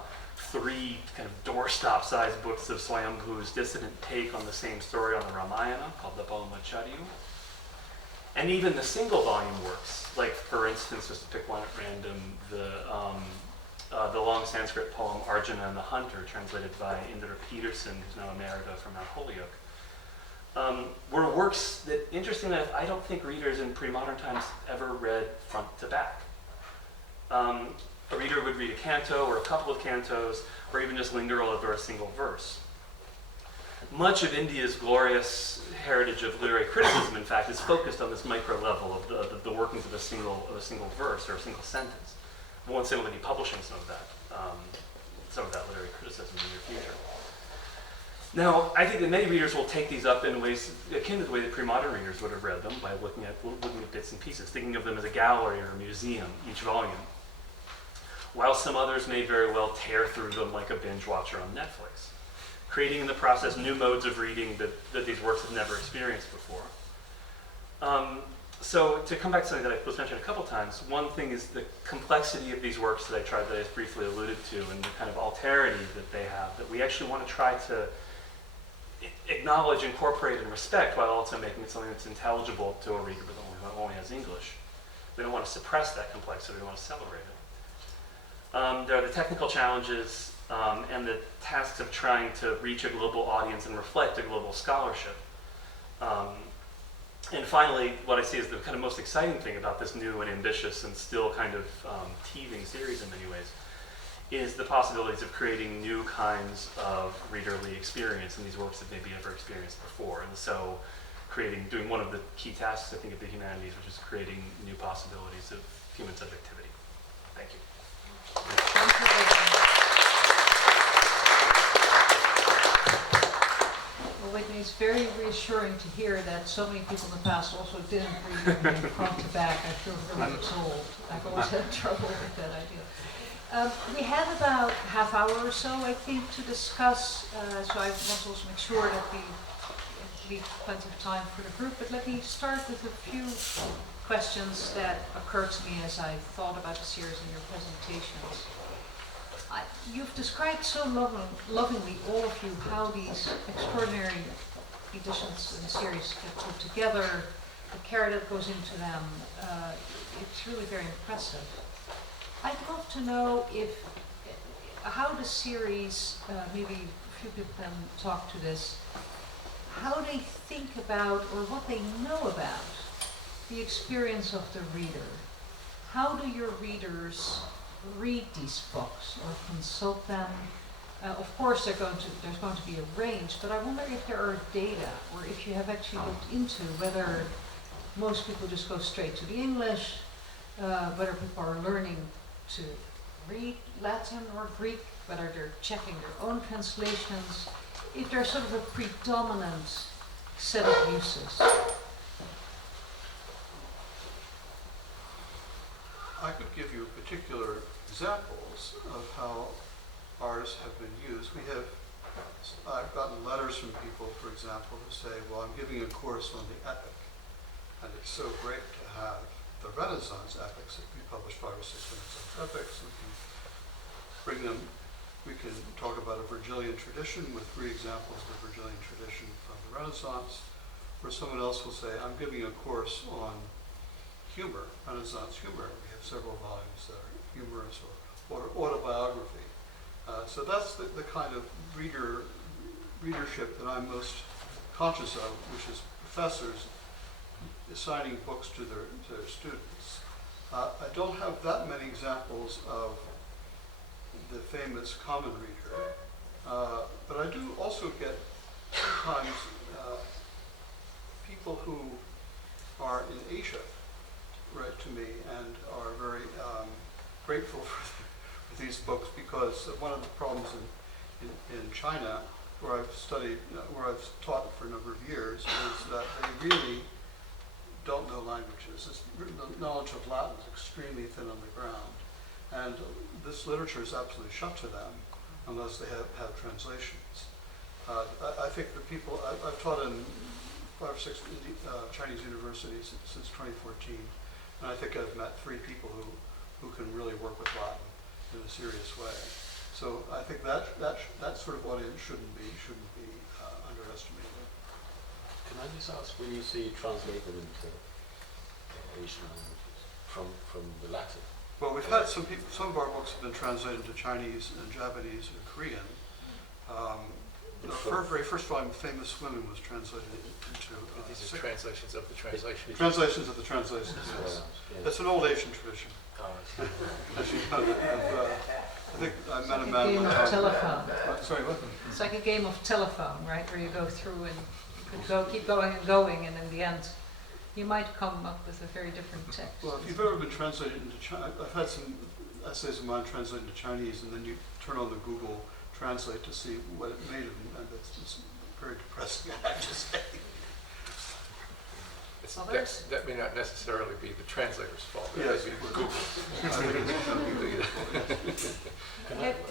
3 kind of doorstop-sized books of Swayambhu's dissident take on the same story on the Ramayana, called the Brahmacharya. And even the single-volume works, like, for instance, just to pick one at random, the long Sanskrit poem Arjuna and the Hunter, translated by Indra Peterson, who's now emerita from Mount Holyoke, were works that, interestingly enough, I don't think readers in pre-modern times ever read front to back. A reader would read a canto or a couple of cantos, or even just linger over a single verse. Much of India's glorious heritage of literary criticism, in fact, is focused on this micro level of the workings of a single verse or a single sentence. We won't say we'll be publishing some of that literary criticism in the near future. Now, I think that many readers will take these up in ways akin to the way that pre-modern readers would have read them, by looking at bits and pieces, thinking of them as a gallery or a museum, each volume, while some others may very well tear through them like a binge watcher on Netflix, creating in the process new modes of reading that these works have never experienced before. So to come back to something that I was mentioning a couple times, one thing is the complexity of these works that I briefly alluded to, and the kind of alterity that they have, that we actually want to try to acknowledge, incorporate, and respect, while also making it something that's intelligible to a reader who only has English. We don't want to suppress that complexity, we want to celebrate it. There are the technical challenges and the tasks of trying to reach a global audience and reflect a global scholarship. And finally, what I see as the kind of most exciting thing about this new and ambitious and still kind of teething series in many ways is the possibilities of creating new kinds of readerly experience in these works that maybe never experienced before. And so doing one of the key tasks, I think, of the humanities, which is creating new possibilities of human subjectivity. Thank you. Well, Whitney, it's very reassuring to hear that so many people in the past also didn't read them front to back. I feel really told. I've always had trouble with that idea. We have about a half hour or so, I think, to discuss, so I want to also make sure that we leave plenty of time for the group, but let me start with a few questions that occurred to me as I thought about the series in your presentations. You've described so lovingly, all of you, how these extraordinary editions and series get put together, the care that goes into them. It's really very impressive. I'd love to know how the series, maybe a few people can talk to this, how they think about or what they know about the experience of the reader. How do your readers read these books or consult them? Of course, there's going to be a range, but I wonder if there are data, or if you have actually looked into whether most people just go straight to the English, whether people are learning to read Latin or Greek, whether they're checking their own translations, if there's sort of a predominant set of uses. I could give you particular examples of how ours have been used. I've gotten letters from people, for example, who say, well, I'm giving a course on the epic, and it's so great to have the Renaissance epics. If we publish 5 or 6 Renaissance epics, we can bring them. We can talk about a Virgilian tradition with 3 examples of the Virgilian tradition from the Renaissance, or someone else will say, I'm giving a course on humor, Renaissance humor. We have several volumes that are humorous or autobiography. So that's the kind of readership that I'm most conscious of, which is professors assigning books to their students. I don't have that many examples of the famous common reader, but I do also get sometimes people who are in Asia write to me and are very grateful for these books, because one of the problems in China, where I've studied, where I've taught for a number of years, is that they really don't know languages. The knowledge of Latin is extremely thin on the ground, and this literature is absolutely shut to them unless they have translations. I think the people, I've taught in 5 or 6 Chinese universities since 2014, and I think I've met 3 people who can really work with Latin in a serious way. So I think that sort of audience shouldn't be underestimated. Can I just ask, when you say you translate them into Asian languages from the Latin? Well, we've had some people. Some of our books have been translated into Chinese and Japanese and Korean. The very first volume, Famous Women, was translated into. These are translations of the translation. Translations of the translations. Yes. That's an old Asian tradition. As you know, I think I met a man. Game of telephone. Sorry, what? It's like a game of telephone, right? Where you go through and you could keep going, and in the end, you might come up with a very different text. Well, if you've ever been translated into Chinese, I've had some essays of mine translated into Chinese, and then you turn on the Google Translate to see what it made of them, and it's very depressing, I have to say. That may not necessarily be the translator's fault. Yes. Google.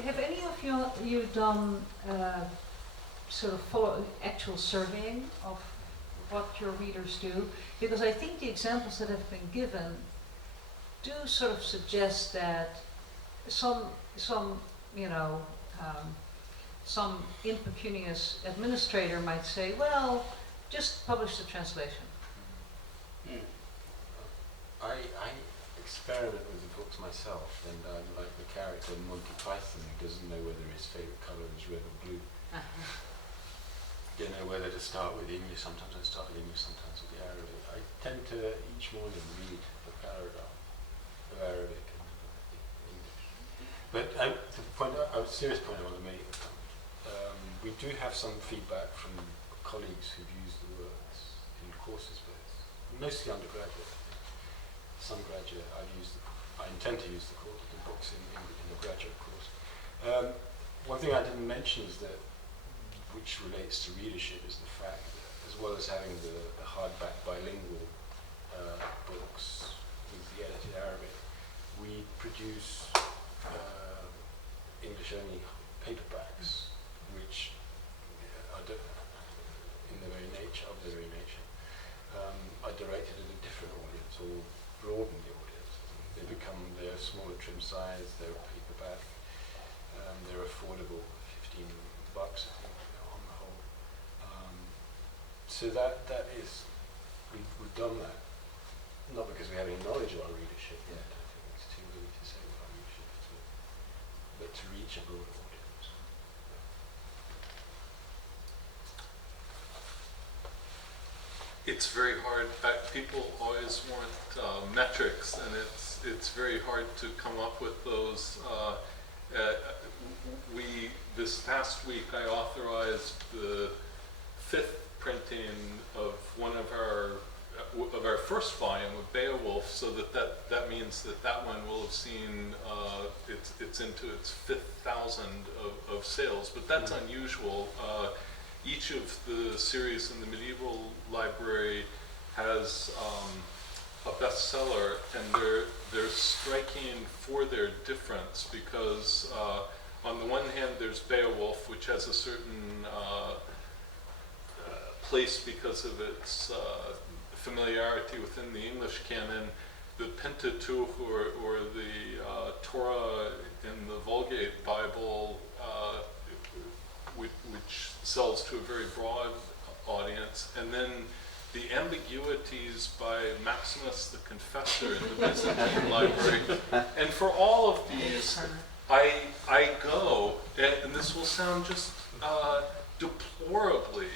Have any of you done sort of actual surveying of what your readers do? Because I think the examples that have been given do sort of suggest that some impecunious administrator might say, well, just publish the translation. I experiment with the books myself, and I'm like the character in Monty Python who doesn't know whether his favourite colour is red or blue. You know whether to start with English. Sometimes I start with English, sometimes with the Arabic. I tend to each morning read a paragraph of Arabic and English. But a serious point I want to make. We do have some feedback from colleagues who've used the words in courses, but mostly undergraduate. Some graduate. I intend to use the books in the graduate course. One thing I didn't mention is that, which relates to readership, is the fact that, as well as having the hardback bilingual books with the edited Arabic, we produce English-only paperbacks, which are in the very nature are directed at a different audience, or broaden the audience. They're smaller trim size, they're paperback, they're affordable, $15, I think, on the whole. So that is, we've done that, not because we have any knowledge of our readership yet. I think it's too early to say what our readership is, but to reach a broader audience. It's very hard. People always want metrics, and it's very hard to come up with those. This past week I authorized the 5th printing of one of our first volume of Beowulf, so that means that one will have seen it's into its 5,000 of sales, but that's unusual. Each of the series in the medieval library has a bestseller, and they're striking for their difference, because on the one hand there's Beowulf, which has a certain place because of its familiarity within the English canon. The Pentateuch, or the Torah in the Vulgate Bible, which sells to a very broad audience, and then the Ambiguities by Maximus the Confessor in the Byzantine Library. And for all of these, I go, and this will sound just deplorably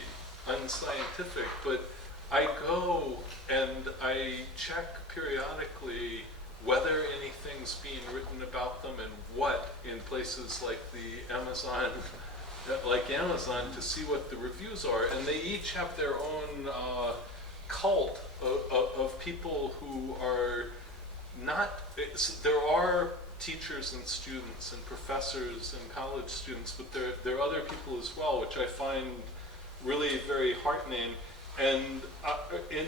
unscientific, but I go and I check periodically whether anything's being written about them and what, in places like the Amazon, to see what the reviews are, and they each have their own cult of people who are not. There are teachers and students and professors and college students, but there are other people as well, which I find really very heartening. And in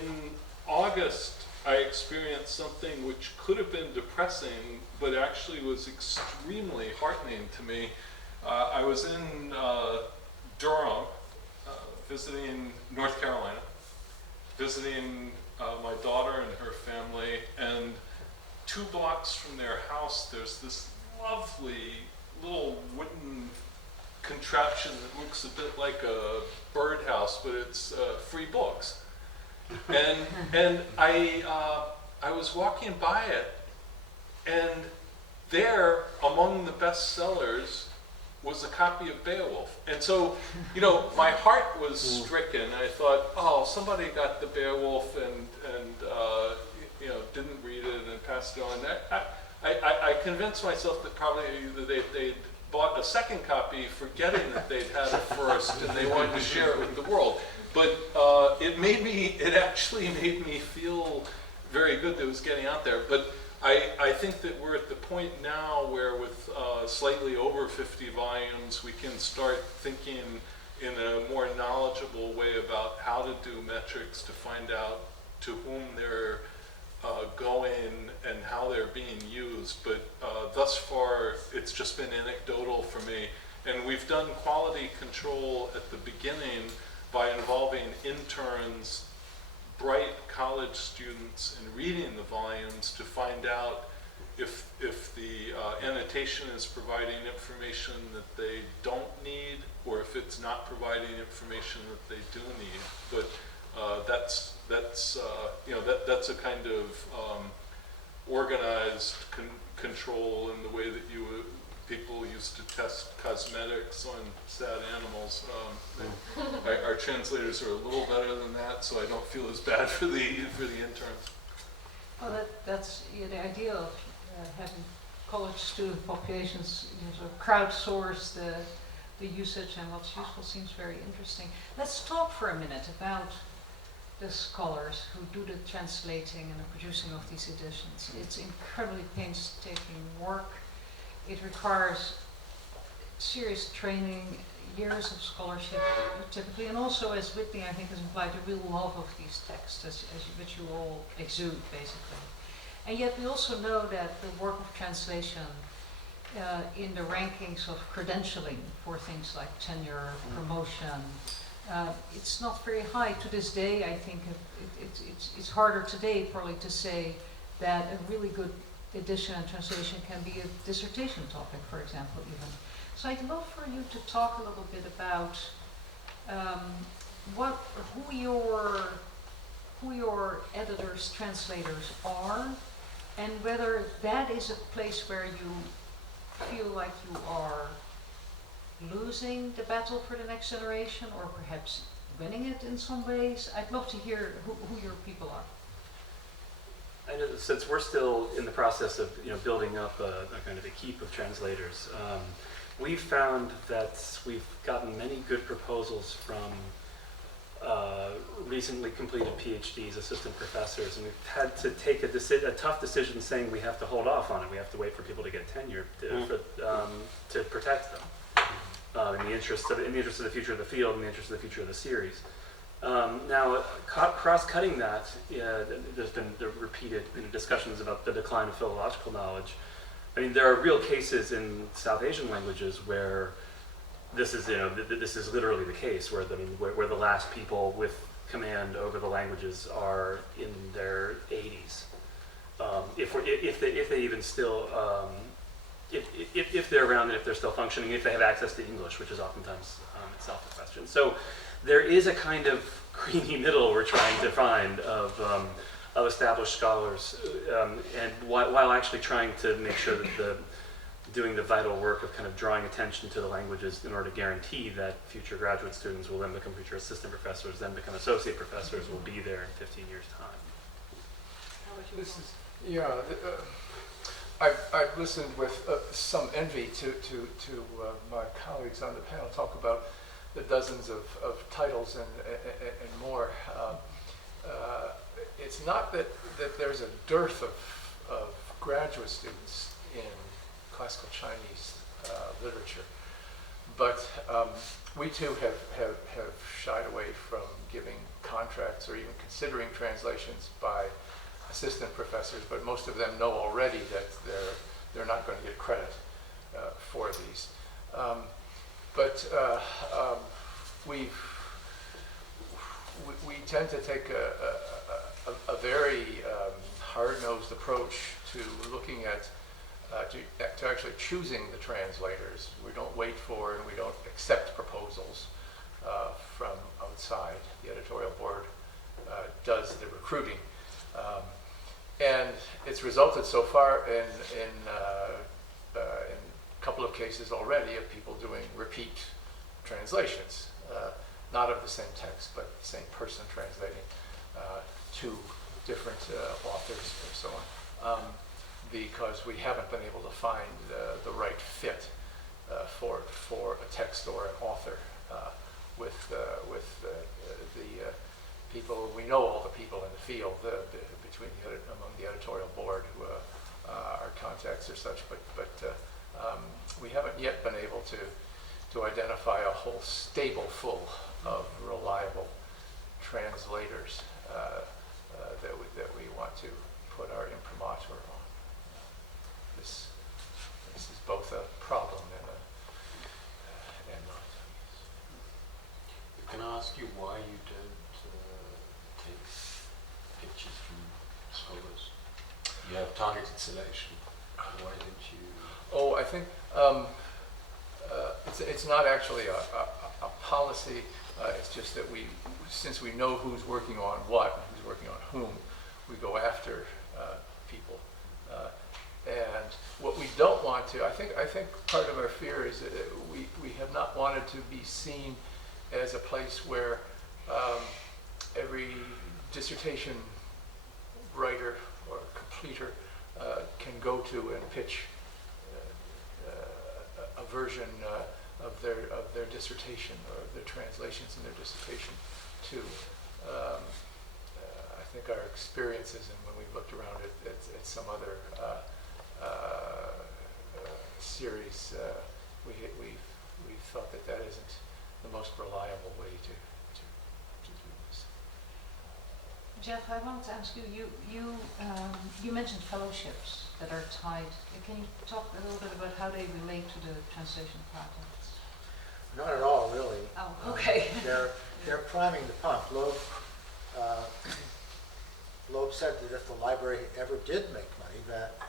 August, I experienced something which could have been depressing, but actually was extremely heartening to me. I was in Durham, visiting North Carolina, visiting my daughter and her family, and 2 blocks from their house there's this lovely little wooden contraption that looks a bit like a birdhouse, but it's free books. And I was walking by it, and there, among the bestsellers, was a copy of Beowulf. And so, my heart was stricken. I thought, oh, somebody got the Beowulf and didn't read it and passed it on. I convinced myself that probably they'd bought a second copy, forgetting that they'd had a first, and they wanted to share it with the world. But it actually made me feel very good that it was getting out there. But I think that we're at the point now where with slightly over 50 volumes, we can start thinking in a more knowledgeable way about how to do metrics to find out to whom they're going and how they're being used. But thus far, it's just been anecdotal for me. And we've done quality control at the beginning by involving interns, bright college students, in reading the volumes to find out if the annotation is providing information that they don't need, or if it's not providing information that they do need. But that's a kind of organized control in the way that people used to test cosmetics on sad animals. Our translators are a little better than that, so I don't feel as bad for the interns. Well, that's the idea of having college student populations sort of crowdsource the usage and what's useful seems very interesting. Let's talk for a minute about the scholars who do the translating and the producing of these editions. It's incredibly painstaking work. It requires serious training, years of scholarship typically, and also, as Whitney I think has implied, a real love of these texts, which you all exude basically. And yet we also know that the work of translation in the rankings of credentialing for things like tenure, promotion, it's not very high to this day. I think it's harder today probably to say that a really good edition and translation can be a dissertation topic, for example, even. So I'd love for you to talk a little bit about who your editors, translators are, and whether that is a place where you feel like you are losing the battle for the next generation, or perhaps winning it in some ways. I'd love to hear who your people are. I know that since we're still in the process of building up a kind of a keep of translators, we've found that we've gotten many good proposals from recently completed PhDs, assistant professors, and we've had to take a tough decision saying we have to hold off on it. We have to wait for people to get tenure to protect them in the interest of the future of the field, in the interest of the future of the series. Now, cross-cutting that, there's been repeated discussions about the decline of philological knowledge. I mean, there are real cases in South Asian languages where this is, this is literally the case, where the last people with command over the languages are in their 80s. If they even still, if they're around and if they're still functioning, if they have access to English, which is oftentimes itself a question. So there is a kind of creamy middle we're trying to find of established scholars, and while actually trying to make sure that doing the vital work of kind of drawing attention to the languages in order to guarantee that future graduate students will then become future assistant professors, then become associate professors, will be there in 15 years' time. I've listened with some envy to my colleagues on the panel talk about the dozens of titles and more. It's not that there's a dearth of graduate students in classical Chinese literature, but we too have shied away from giving contracts or even considering translations by assistant professors, but most of them know already that they're not going to get credit for these. We tend to take a very hard-nosed approach to looking at to actually choosing the translators. We don't wait for and we don't accept proposals from outside. The editorial board does the recruiting. And it's resulted so far in a couple of cases already of people doing repeat translations, not of the same text, but the same person translating to different authors and so on, because we haven't been able to find the right fit for a text or an author with the people. We know all the people in the field among the editorial board who our contacts are such, but we haven't yet been able to identify a whole stable full of reliable translators that we want to put our imprimatur on. This is both a problem and not. Can I ask you why you don't take pictures from scholars? You have targeted selection. Why don't you? Oh, I think it's not actually a policy. It's just that since we know who's working on what, and who's working on whom, we go after people. And what we don't want to, I think part of our fear is that we have not wanted to be seen as a place where every dissertation writer or completer can go to and pitch a version of their dissertation or their translations in their dissertation to. I think our experiences, and when we've looked around at some other series, we thought that isn't the most reliable way to do this. Jeff, I wanted to ask you, you mentioned fellowships that are tied. Can you talk a little bit about how they relate to the translation projects? Not at all, really. Oh, okay. They're priming the pump. Loeb said that if the library ever did make money, that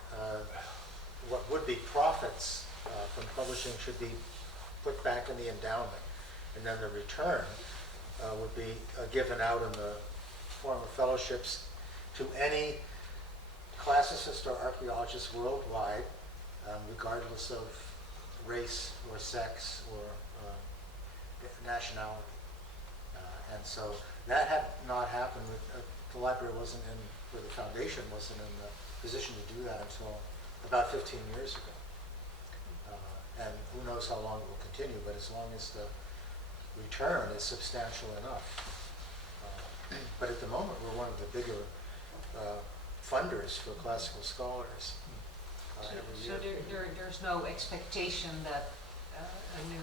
what would be profits from publishing should be put back in the endowment, and then the return would be given out in the form of fellowships to any classicist or archaeologist worldwide, regardless of race or sex or nationality. And so that had not happened. The library wasn't in, or the foundation wasn't in the position to do that until about 15 years ago. And who knows how long it will continue, but as long as the return is substantial enough. But at the moment, we're one of the bigger funders for classical scholars every So year. there's no expectation that a new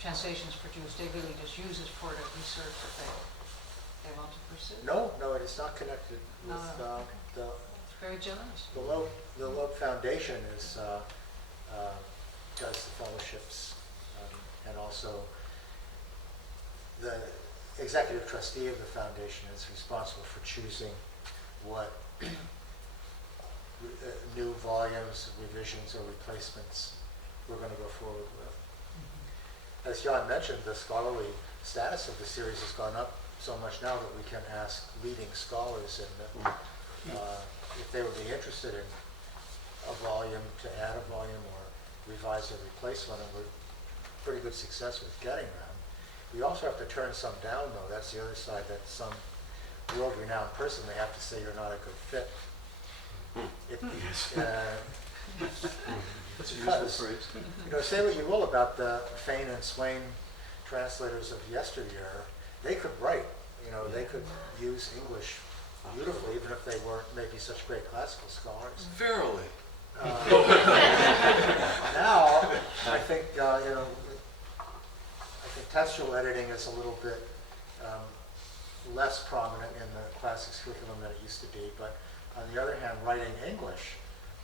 translation is produced. They really just use it for the research that they want to pursue. No, it is not connected with the It's very generous. The Loeb Foundation does the fellowships, and also the executive trustee of the foundation is responsible for choosing what new volumes, revisions, or replacements we're going to go forward with. As Jan mentioned, the scholarly status of the series has gone up so much now that we can ask leading scholars if they would be interested in a volume, to add a volume or revise or replace one, and we're pretty good success with getting them. We also have to turn some down, though. That's the other side, that some world-renowned person, they have to say you're not a good fit. That's a useful phrase. Say what you will about the Fain and Swain translators of yesteryear, they could write. They could use English beautifully, even if they weren't maybe such great classical scholars. Verily. Now, I think textual editing is a little bit less prominent in the classics curriculum than it used to be. But on the other hand, writing English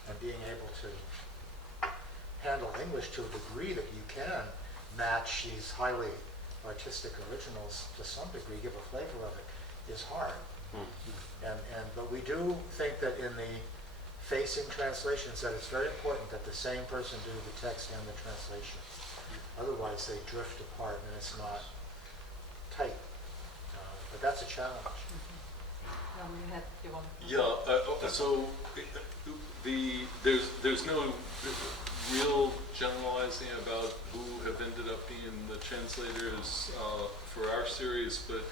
and being able to handle English to a degree that you can match these highly artistic originals to some degree, give a flavor of it, is hard. But we do think that in the facing translation said it's very important that the same person do the text and the translation. Otherwise, they drift apart and it's not tight. But that's a challenge. So there's no real generalizing about who have ended up being the translators for our series, but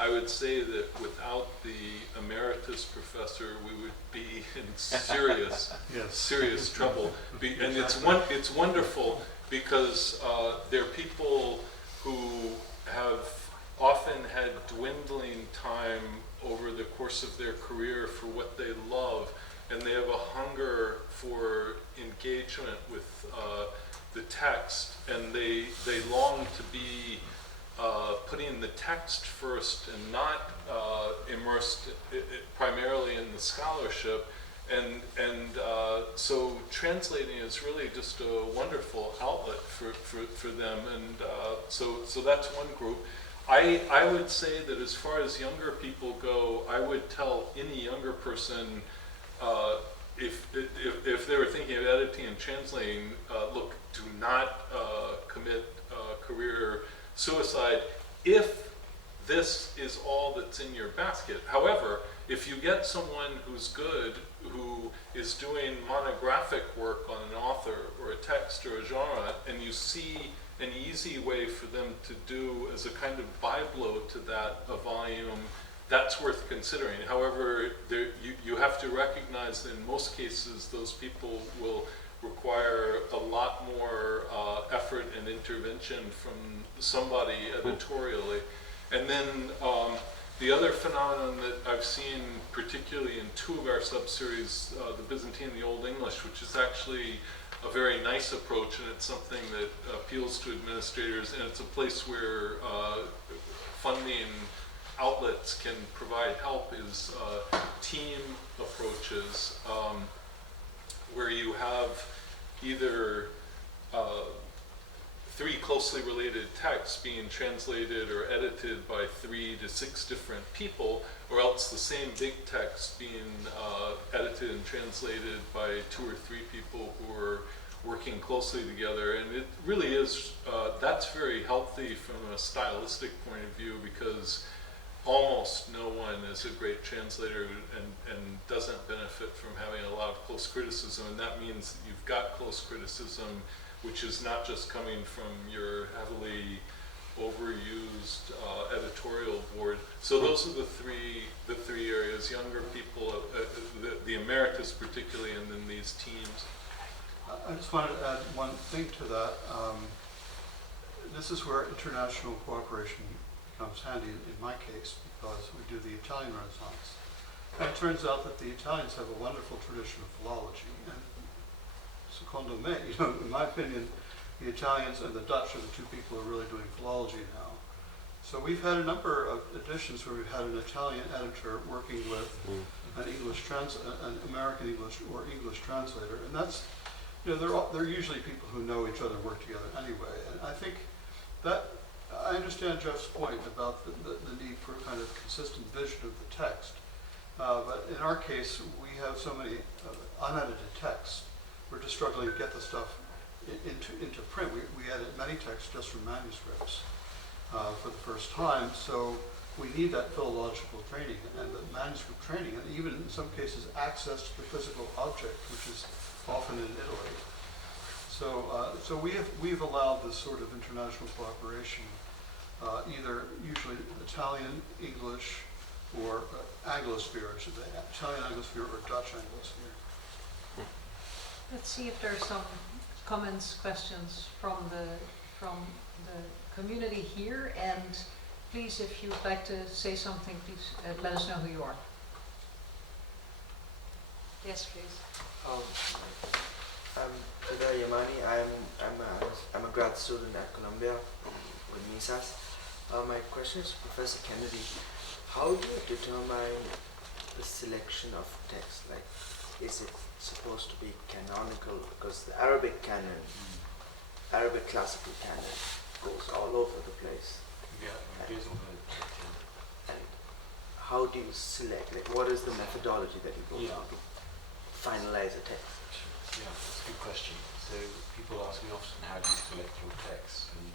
I would say that without the emeritus professor, we would be in serious, serious trouble. And it's wonderful because there are people who have often had dwindling time over the course of their career for what they love, and they have a hunger for engagement with the text, and they long to be putting the text first and not immersed primarily in the scholarship. And so translating is really just a wonderful outlet for them. And so that's one group. I would say that as far as younger people go, I would tell any younger person, if they were thinking of editing and translating, look, do not commit career suicide if this is all that's in your basket. However, if you get someone who's good, who is doing monographic work on an author or a text or a genre, and you see an easy way for them to do as a kind of byblow to that, a volume, that's worth considering. However, you have to recognize that in most cases those people will require a lot more effort and intervention from somebody editorially. And then the other phenomenon that I've seen, particularly in two of our sub-series, the Byzantine and the Old English, which is actually a very nice approach, and it's something that appeals to administrators, and it's a place where funding outlets can provide help, is team approaches, where you have either three closely related texts being translated or edited by 3 to 6 different people, or else the same big text being edited and translated by 2 or 3 people who are working closely together. And it really is, that's very healthy from a stylistic point of view, because almost no one is a great translator and doesn't benefit from having a lot of close criticism. And that means that you've got close criticism, which is not just coming from your heavily overused editorial board. So those are the three areas: younger people, the emeritus particularly, and then these teams. I just wanted to add one thing to that. This is where international cooperation becomes handy in my case, because we do the Italian Renaissance. And it turns out that the Italians have a wonderful tradition of philology. And secondo me, in my opinion, the Italians and the Dutch are the two people who are really doing philology now. So we've had a number of editions where we've had an Italian editor working with an American English or English translator, and that's, they're usually people who know each other and work together anyway. And I think that, I understand Jeff's point about the need for a kind of consistent vision of the text. But in our case, we have so many unedited texts. We're just struggling to get the stuff into print. We edit many texts just from manuscripts for the first time. So we need that philological training and the manuscript training, and even in some cases access to the physical object, which is often in Italy. So we've allowed this sort of international cooperation, either usually Italian, English, or Anglosphere, I should say, Italian Anglosphere or Dutch Anglosphere. Let's see if there are some comments, questions from the community here, and please, if you'd like to say something, please let us know who you are. Yes, please. I'm Yamani. I'm a grad student at Columbia with MISAS. My question is to Professor Kennedy. How do you determine the selection of text? Like, is it supposed to be canonical? Because the Arabic canon, Arabic classical canon, goes all over the place. Yeah, it is. And how do you select? Like, what is the methodology that you go through to finalize a text? Yeah, that's a good question. So people ask me often, how do you select your texts? And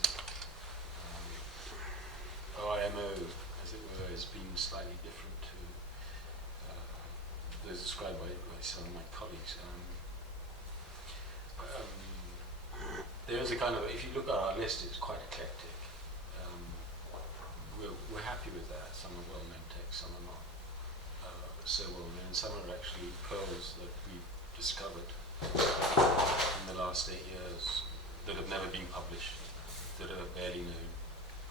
OIMO, as it were, has been slightly different to those described by some of my colleagues. There is a kind of, if you look at our list, it's quite eclectic. We're happy with that. Some are well-known texts, some are not so well-known. Some are actually pearls that we've discovered in the last 8 years that have never been published, that are barely known,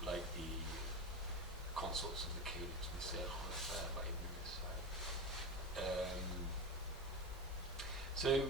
like the Consorts of the Caliph, by Ibn Isai. So